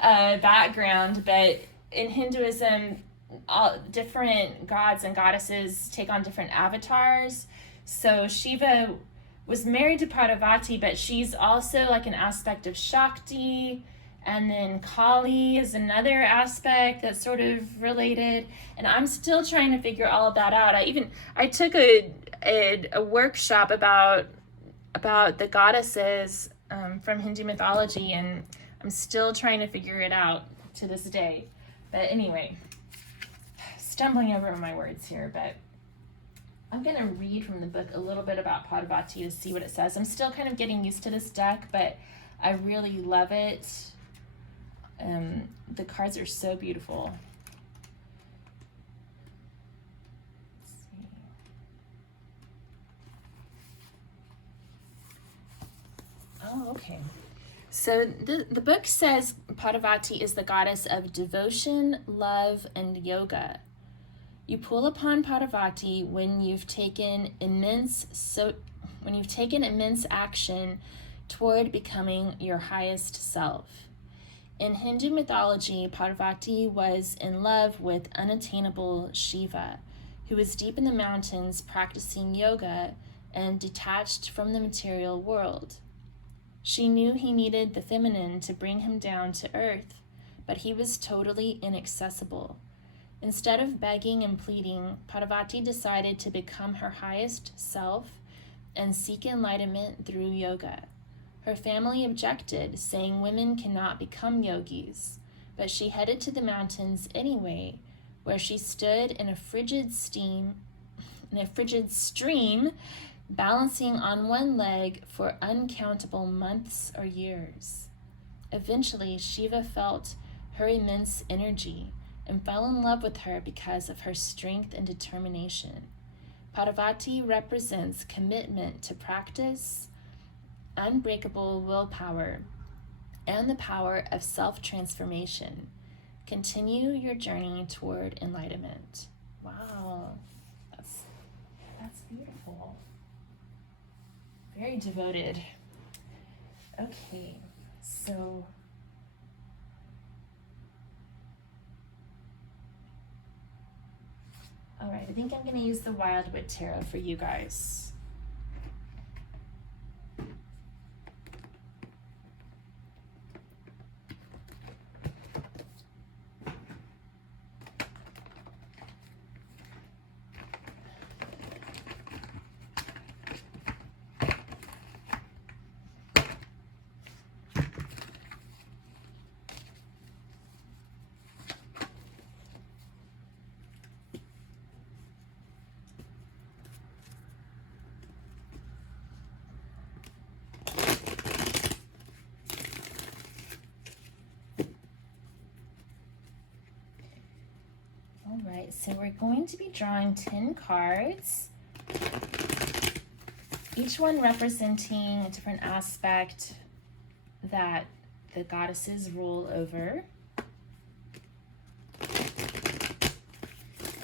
background, but in Hinduism, all different gods and goddesses take on different avatars. So Shiva was married to Parvati, but she's also like an aspect of Shakti, and then Kali is another aspect that's sort of related, and I'm still trying to figure all of that out. I took a workshop about the goddesses from Hindu mythology, and I'm still trying to figure it out to this day. But anyway, stumbling over my words here, but I'm going to read from the book a little bit about Parvati to see what it says. I'm still kind of getting used to this deck, but I really love it. The cards are so beautiful. Let's see. Oh, okay. So the book says Parvati is the goddess of devotion, love, and yoga. You pull upon Parvati when you've taken immense action toward becoming your highest self. In Hindu mythology, Parvati was in love with unattainable Shiva, who was deep in the mountains practicing yoga and detached from the material world. She knew he needed the feminine to bring him down to earth, but he was totally inaccessible. Instead of begging and pleading, Parvati decided to become her highest self and seek enlightenment through yoga. Her family objected, saying women cannot become yogis, but she headed to the mountains anyway, where she stood in a frigid stream, balancing on one leg for uncountable months or years. Eventually, Shiva felt her immense energy and fell in love with her because of her strength and determination. Parvati represents commitment to practice, unbreakable willpower, and the power of self-transformation. Continue your journey toward enlightenment. Wow, that's beautiful. Very devoted. Okay, so all right, I think I'm going to use the Wildwood Tarot for you guys. All right, so we're going to be drawing 10 cards, each one representing a different aspect that the goddesses rule over.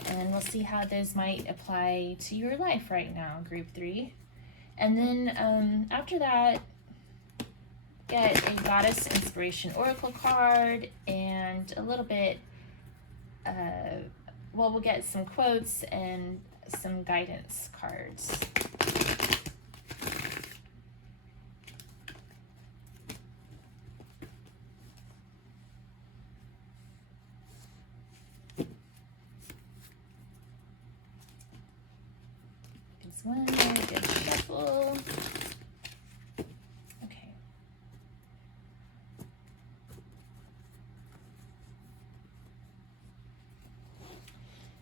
And we'll see how those might apply to your life right now, group 3. And then after that, get a Goddess Inspiration Oracle card and a little bit we'll get some quotes and some guidance cards. This one, good shuffle. Okay.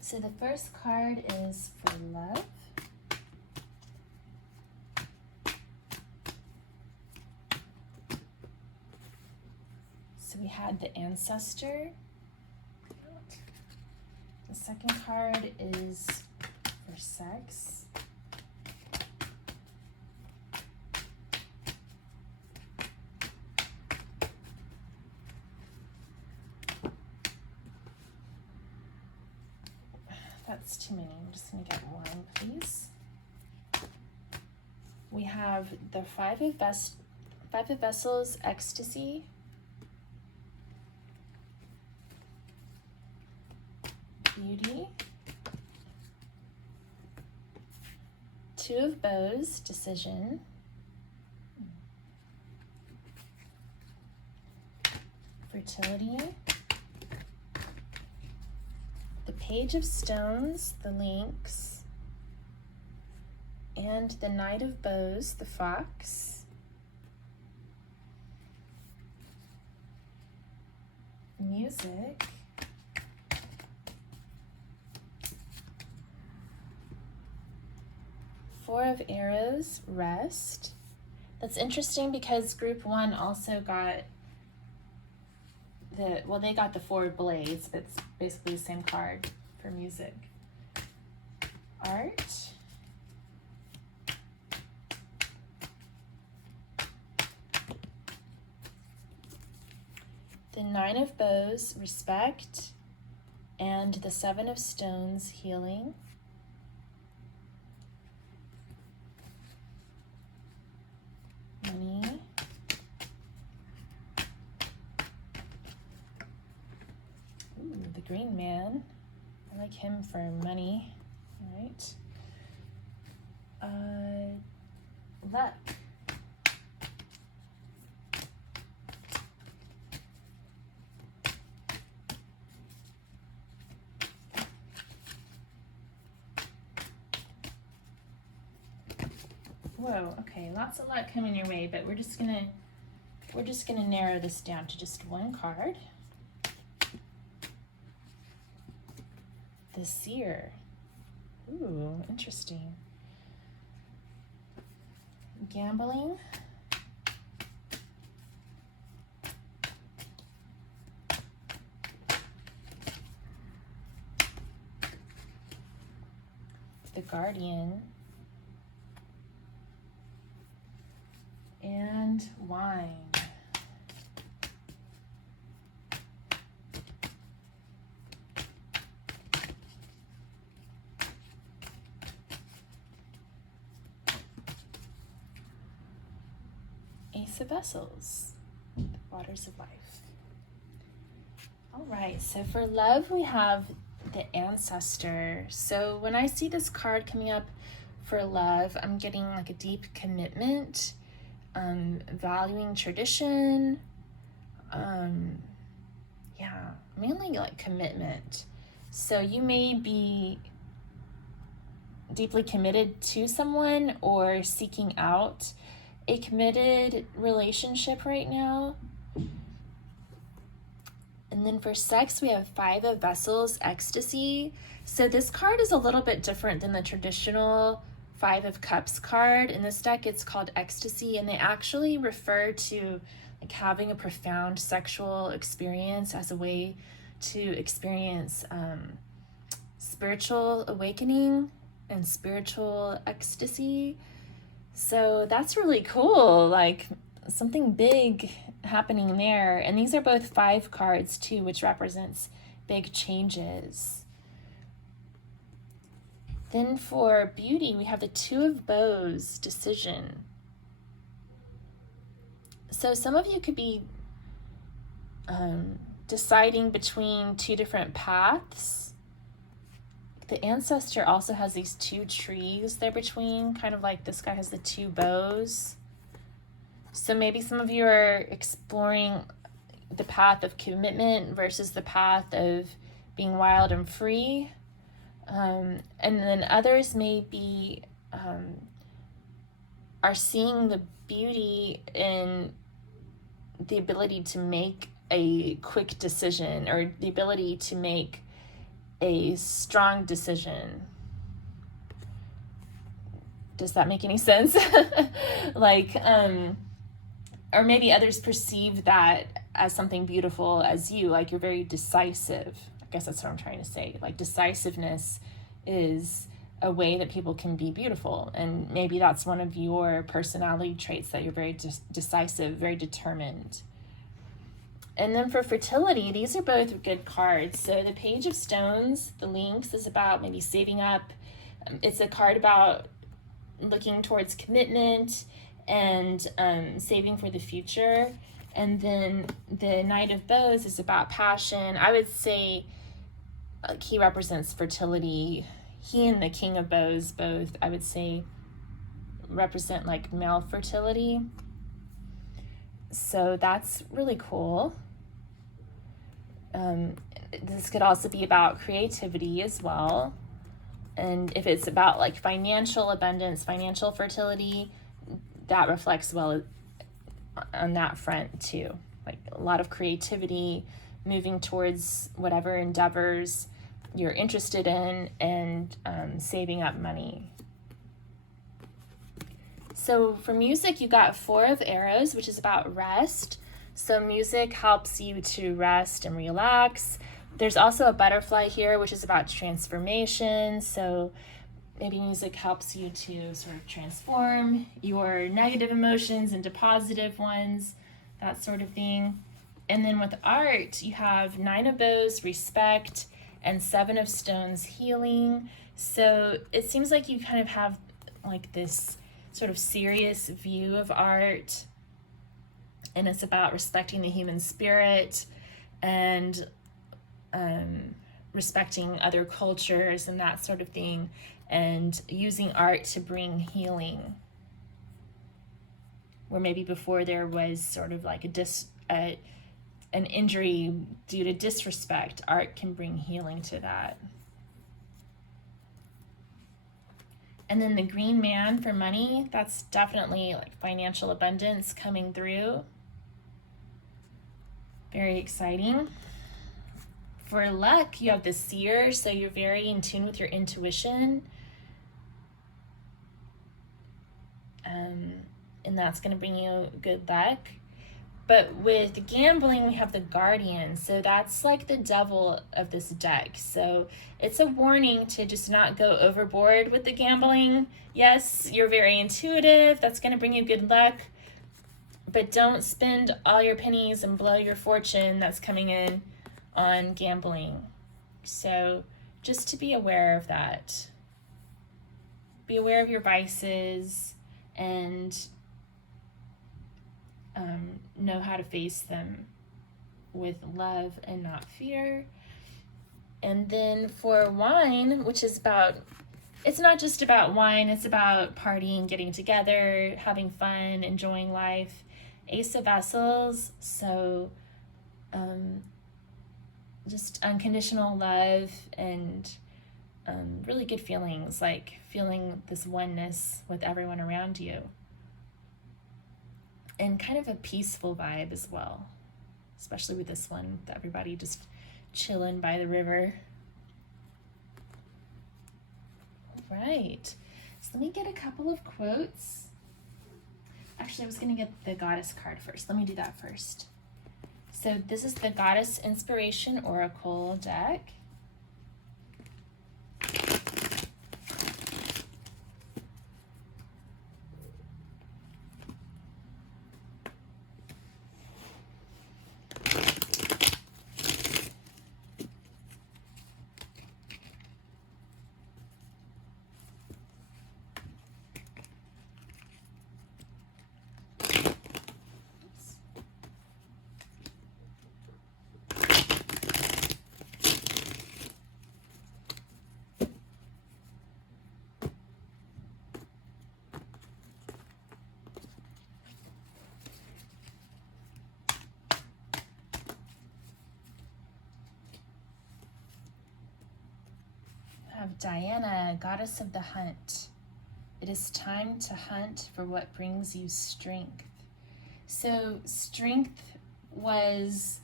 So the first card is for love. So we had the ancestor. The second card is for sex. That's too many. I'm just going to get one, please. We have the Five of Vessels, ecstasy. Beauty. Two of Bows, decision. Fertility. The Page of Stones, the Lynx. And the Knight of Bows, the Fox. Music. Four of Arrows, rest. That's interesting because group one also got they got the Four of Blades, but it's basically the same card for music. Art. The Nine of Bows, respect. And the Seven of Stones, healing. Money. Ooh, the Green Man. I like him for money. All right. Luck. Whoa, okay, lots of luck coming your way, but we're just gonna narrow this down to just one card. The Seer. Ooh, interesting. Gambling. The Guardian. And wine. Ace of Vessels, the waters of life. All right, so for love, we have the Ancestor. So when I see this card coming up for love, I'm getting like a deep commitment, valuing tradition, yeah, mainly like commitment. So you may be deeply committed to someone or seeking out a committed relationship right now. And then for sex, we have Five of Vessels, ecstasy. So this card is a little bit different than the traditional Five of Cups card. In this deck, it's called ecstasy, and they actually refer to like having a profound sexual experience as a way to experience spiritual awakening and spiritual ecstasy. So that's really cool, like something big happening there. And these are both 5 cards too, which represents big changes. Then for beauty, we have the Two of Bows, decision. So some of you could be deciding between 2 different paths. The Ancestor also has these 2 trees there between, kind of like this guy has the 2 bows. So maybe some of you are exploring the path of commitment versus the path of being wild and free. And then others may be, are seeing the beauty in the ability to make a quick decision, or the ability to make a strong decision. Does that make any sense? Like, or maybe others perceive that as something beautiful as you, like you're very decisive. I guess that's what I'm trying to say. Like, decisiveness is a way that people can be beautiful. And maybe that's one of your personality traits, that you're very decisive, very determined. And then for fertility, these are both good cards. So the Page of Stones, the Lynx, is about maybe saving up. It's a card about looking towards commitment and saving for the future. And then the Knight of Bows is about passion. I would say he represents fertility. He and the King of Bows both, I would say, represent like male fertility. So that's really cool. This could also be about creativity as well. And if it's about like financial abundance, financial fertility, that reflects well on that front too. Like a lot of creativity, moving towards whatever endeavors you're interested in, and saving up money. So for music, you got Four of Arrows, which is about rest. So music helps you to rest and relax. There's also a butterfly here, which is about transformation. So maybe music helps you to sort of transform your negative emotions into positive ones, that sort of thing. And then with art, you have Nine of Bows, respect, and Seven of Stones, healing. So it seems like you kind of have like this sort of serious view of art, and it's about respecting the human spirit and respecting other cultures and that sort of thing, and using art to bring healing. Where maybe before there was sort of like an injury due to disrespect, art can bring healing to that. And then the Green Man for money, that's definitely like financial abundance coming through. Very exciting. For luck, you have the Seer, so you're very in tune with your intuition. And that's going to bring you good luck. But with gambling, we have the Guardian. So that's like the devil of this deck. So it's a warning to just not go overboard with the gambling. Yes, you're very intuitive. That's going to bring you good luck. But don't spend all your pennies and blow your fortune that's coming in on gambling. So just to be aware of that. Be aware of your vices and know how to face them with love and not fear. And then for wine, which is about, it's not just about wine, it's about partying, getting together, having fun, enjoying life. Ace of Vessels, so just unconditional love and really good feelings, like feeling this oneness with everyone around you. And kind of a peaceful vibe as well, especially with this one, with everybody just chilling by the river. All right, so let me get a couple of quotes. Actually, I was going to get the Goddess card first. Let me do that first. So this is the Goddess Inspiration Oracle deck. Have Diana, Goddess of the Hunt. It is time to hunt for what brings you strength. So strength was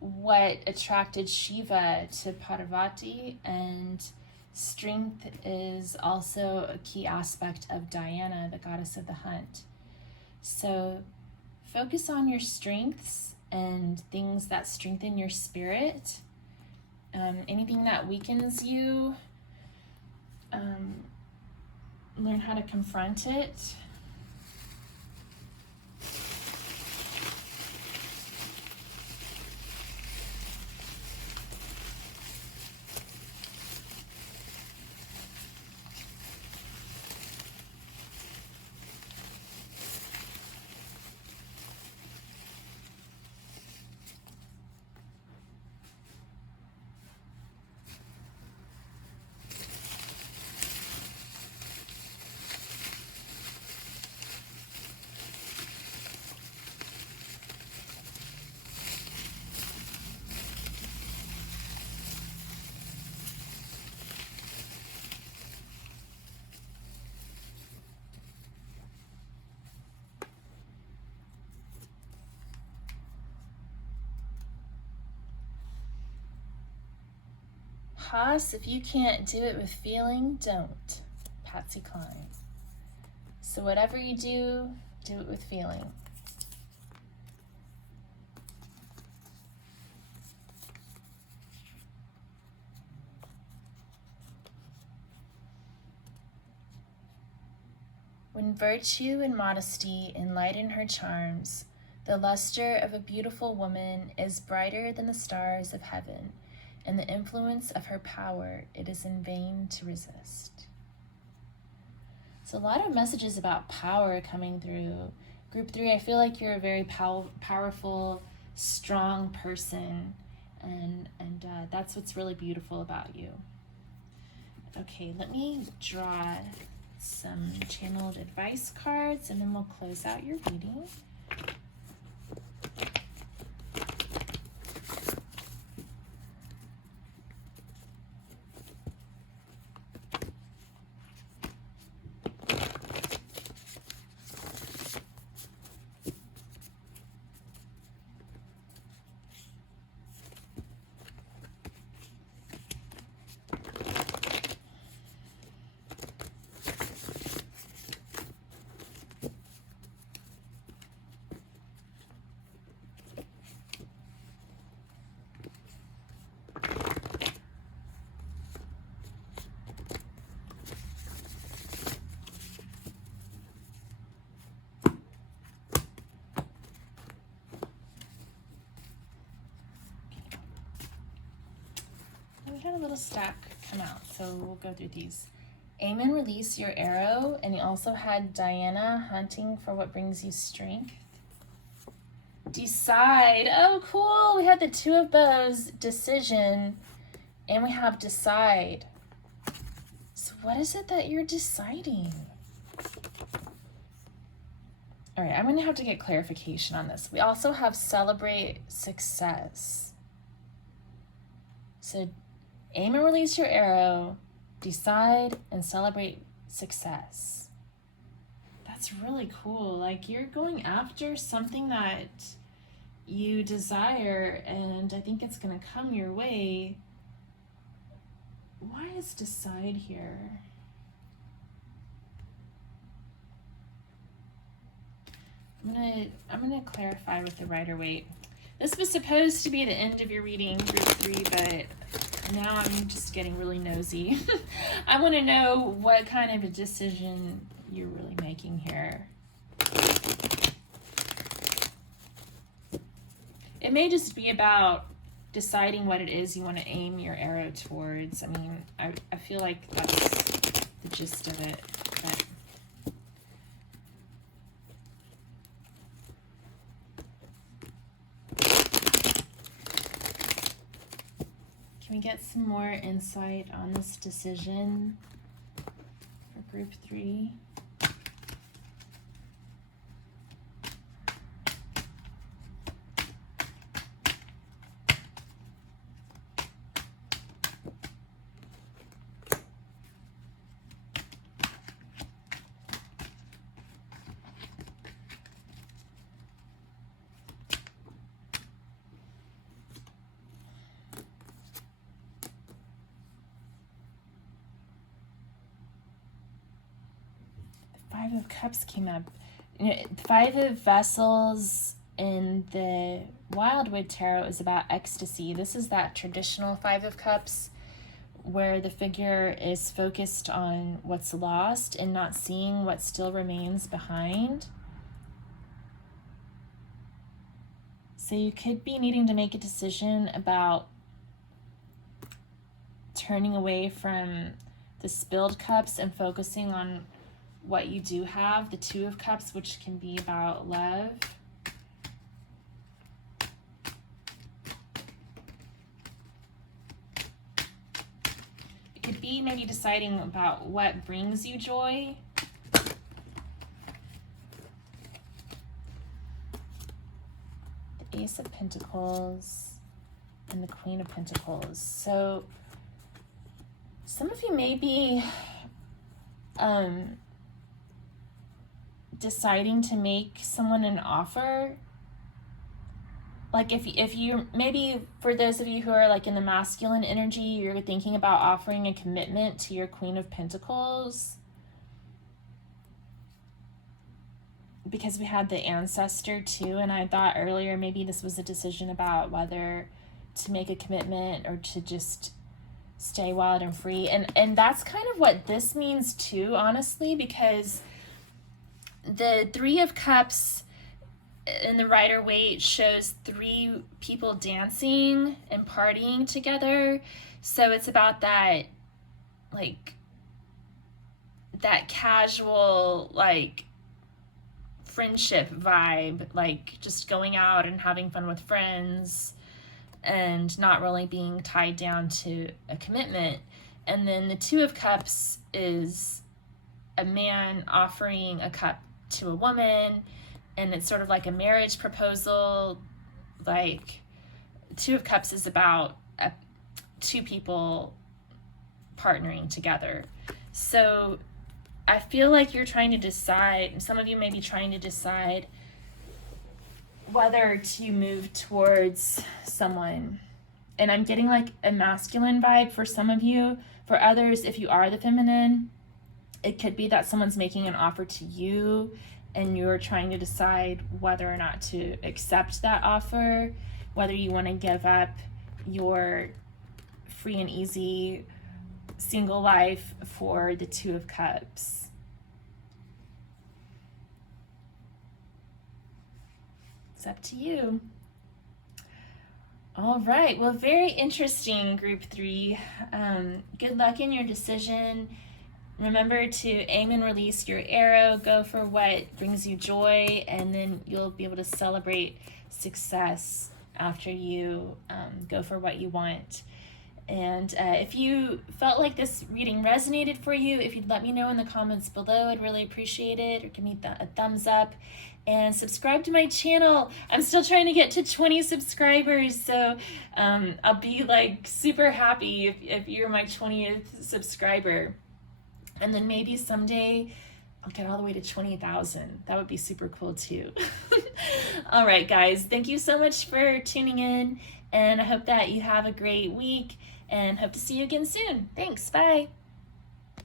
what attracted Shiva to Parvati, and strength is also a key aspect of Diana, the goddess of the hunt. So focus on your strengths and things that strengthen your spirit. Anything that weakens you, learn how to confront it. Haas, if you can't do it with feeling, don't. Patsy Cline. So whatever you do it with feeling. When virtue and modesty enlighten her charms, the luster of a beautiful woman is brighter than the stars of heaven, and the influence of her power it is in vain to resist. So a lot of messages about power coming through. Group 3, I feel like you're a very powerful, strong person, and that's what's really beautiful about you. Okay, let me draw some channeled advice cards, and then we'll close out your reading. We had a little stack come out, so we'll go through these. Aim and release your arrow, and you also had Diana hunting for what brings you strength. Decide. Oh, cool. We had the 2 of bows, decision, and we have decide. So what is it that you're deciding? All right, I'm going to have to get clarification on this. We also have celebrate success. So aim and release your arrow, decide, and celebrate success. That's really cool. Like, you're going after something that you desire, and I think it's going to come your way. Why is decide here? I'm gonna clarify with the Rider Waite. This was supposed to be the end of your reading, group 3, but now I'm just getting really nosy. I want to know what kind of a decision you're really making here. It may just be about deciding what it is you want to aim your arrow towards. I mean, I feel like that's the gist of it. But can we get some more insight on this decision for group 3? Five of Cups came up. Five of Vessels in the Wildwood Tarot is about ecstasy. This is that traditional Five of Cups where the figure is focused on what's lost and not seeing what still remains behind. So you could be needing to make a decision about turning away from the spilled cups and focusing on what you do have, the Two of Cups, which can be about love. It could be maybe deciding about what brings you joy. The Ace of Pentacles and the Queen of Pentacles. So some of you may be deciding to make someone an offer. Like if you, maybe for those of you who are like in the masculine energy, you're thinking about offering a commitment to your Queen of Pentacles. Because we had the Ancestor too, and I thought earlier maybe this was a decision about whether to make a commitment or to just stay wild and free. And that's kind of what this means too, honestly, because the Three of Cups in the Rider-Waite shows three people dancing and partying together. So it's about that, like, that casual, like, friendship vibe, like just going out and having fun with friends and not really being tied down to a commitment. And then the Two of Cups is a man offering a cup to a woman, and it's sort of like a marriage proposal. Like, Two of Cups is about two people partnering together. So I feel like you're trying to decide, some of you may be trying to decide whether to move towards someone. And I'm getting like a masculine vibe for some of you. For others, if you are the feminine, it could be that someone's making an offer to you and you're trying to decide whether or not to accept that offer, whether you want to give up your free and easy single life for the Two of Cups. It's up to you. All right, well, very interesting, Group 3. Good luck in your decision. Remember to aim and release your arrow, go for what brings you joy, and then you'll be able to celebrate success after you go for what you want. And if you felt like this reading resonated for you, if you'd let me know in the comments below, I'd really appreciate it. Or give me a thumbs up and subscribe to my channel. I'm still trying to get to 20 subscribers, so I'll be like super happy if you're my 20th subscriber. And then maybe someday I'll get all the way to 20,000. That would be super cool too. All right, guys, thank you so much for tuning in, and I hope that you have a great week and hope to see you again soon. Thanks, bye.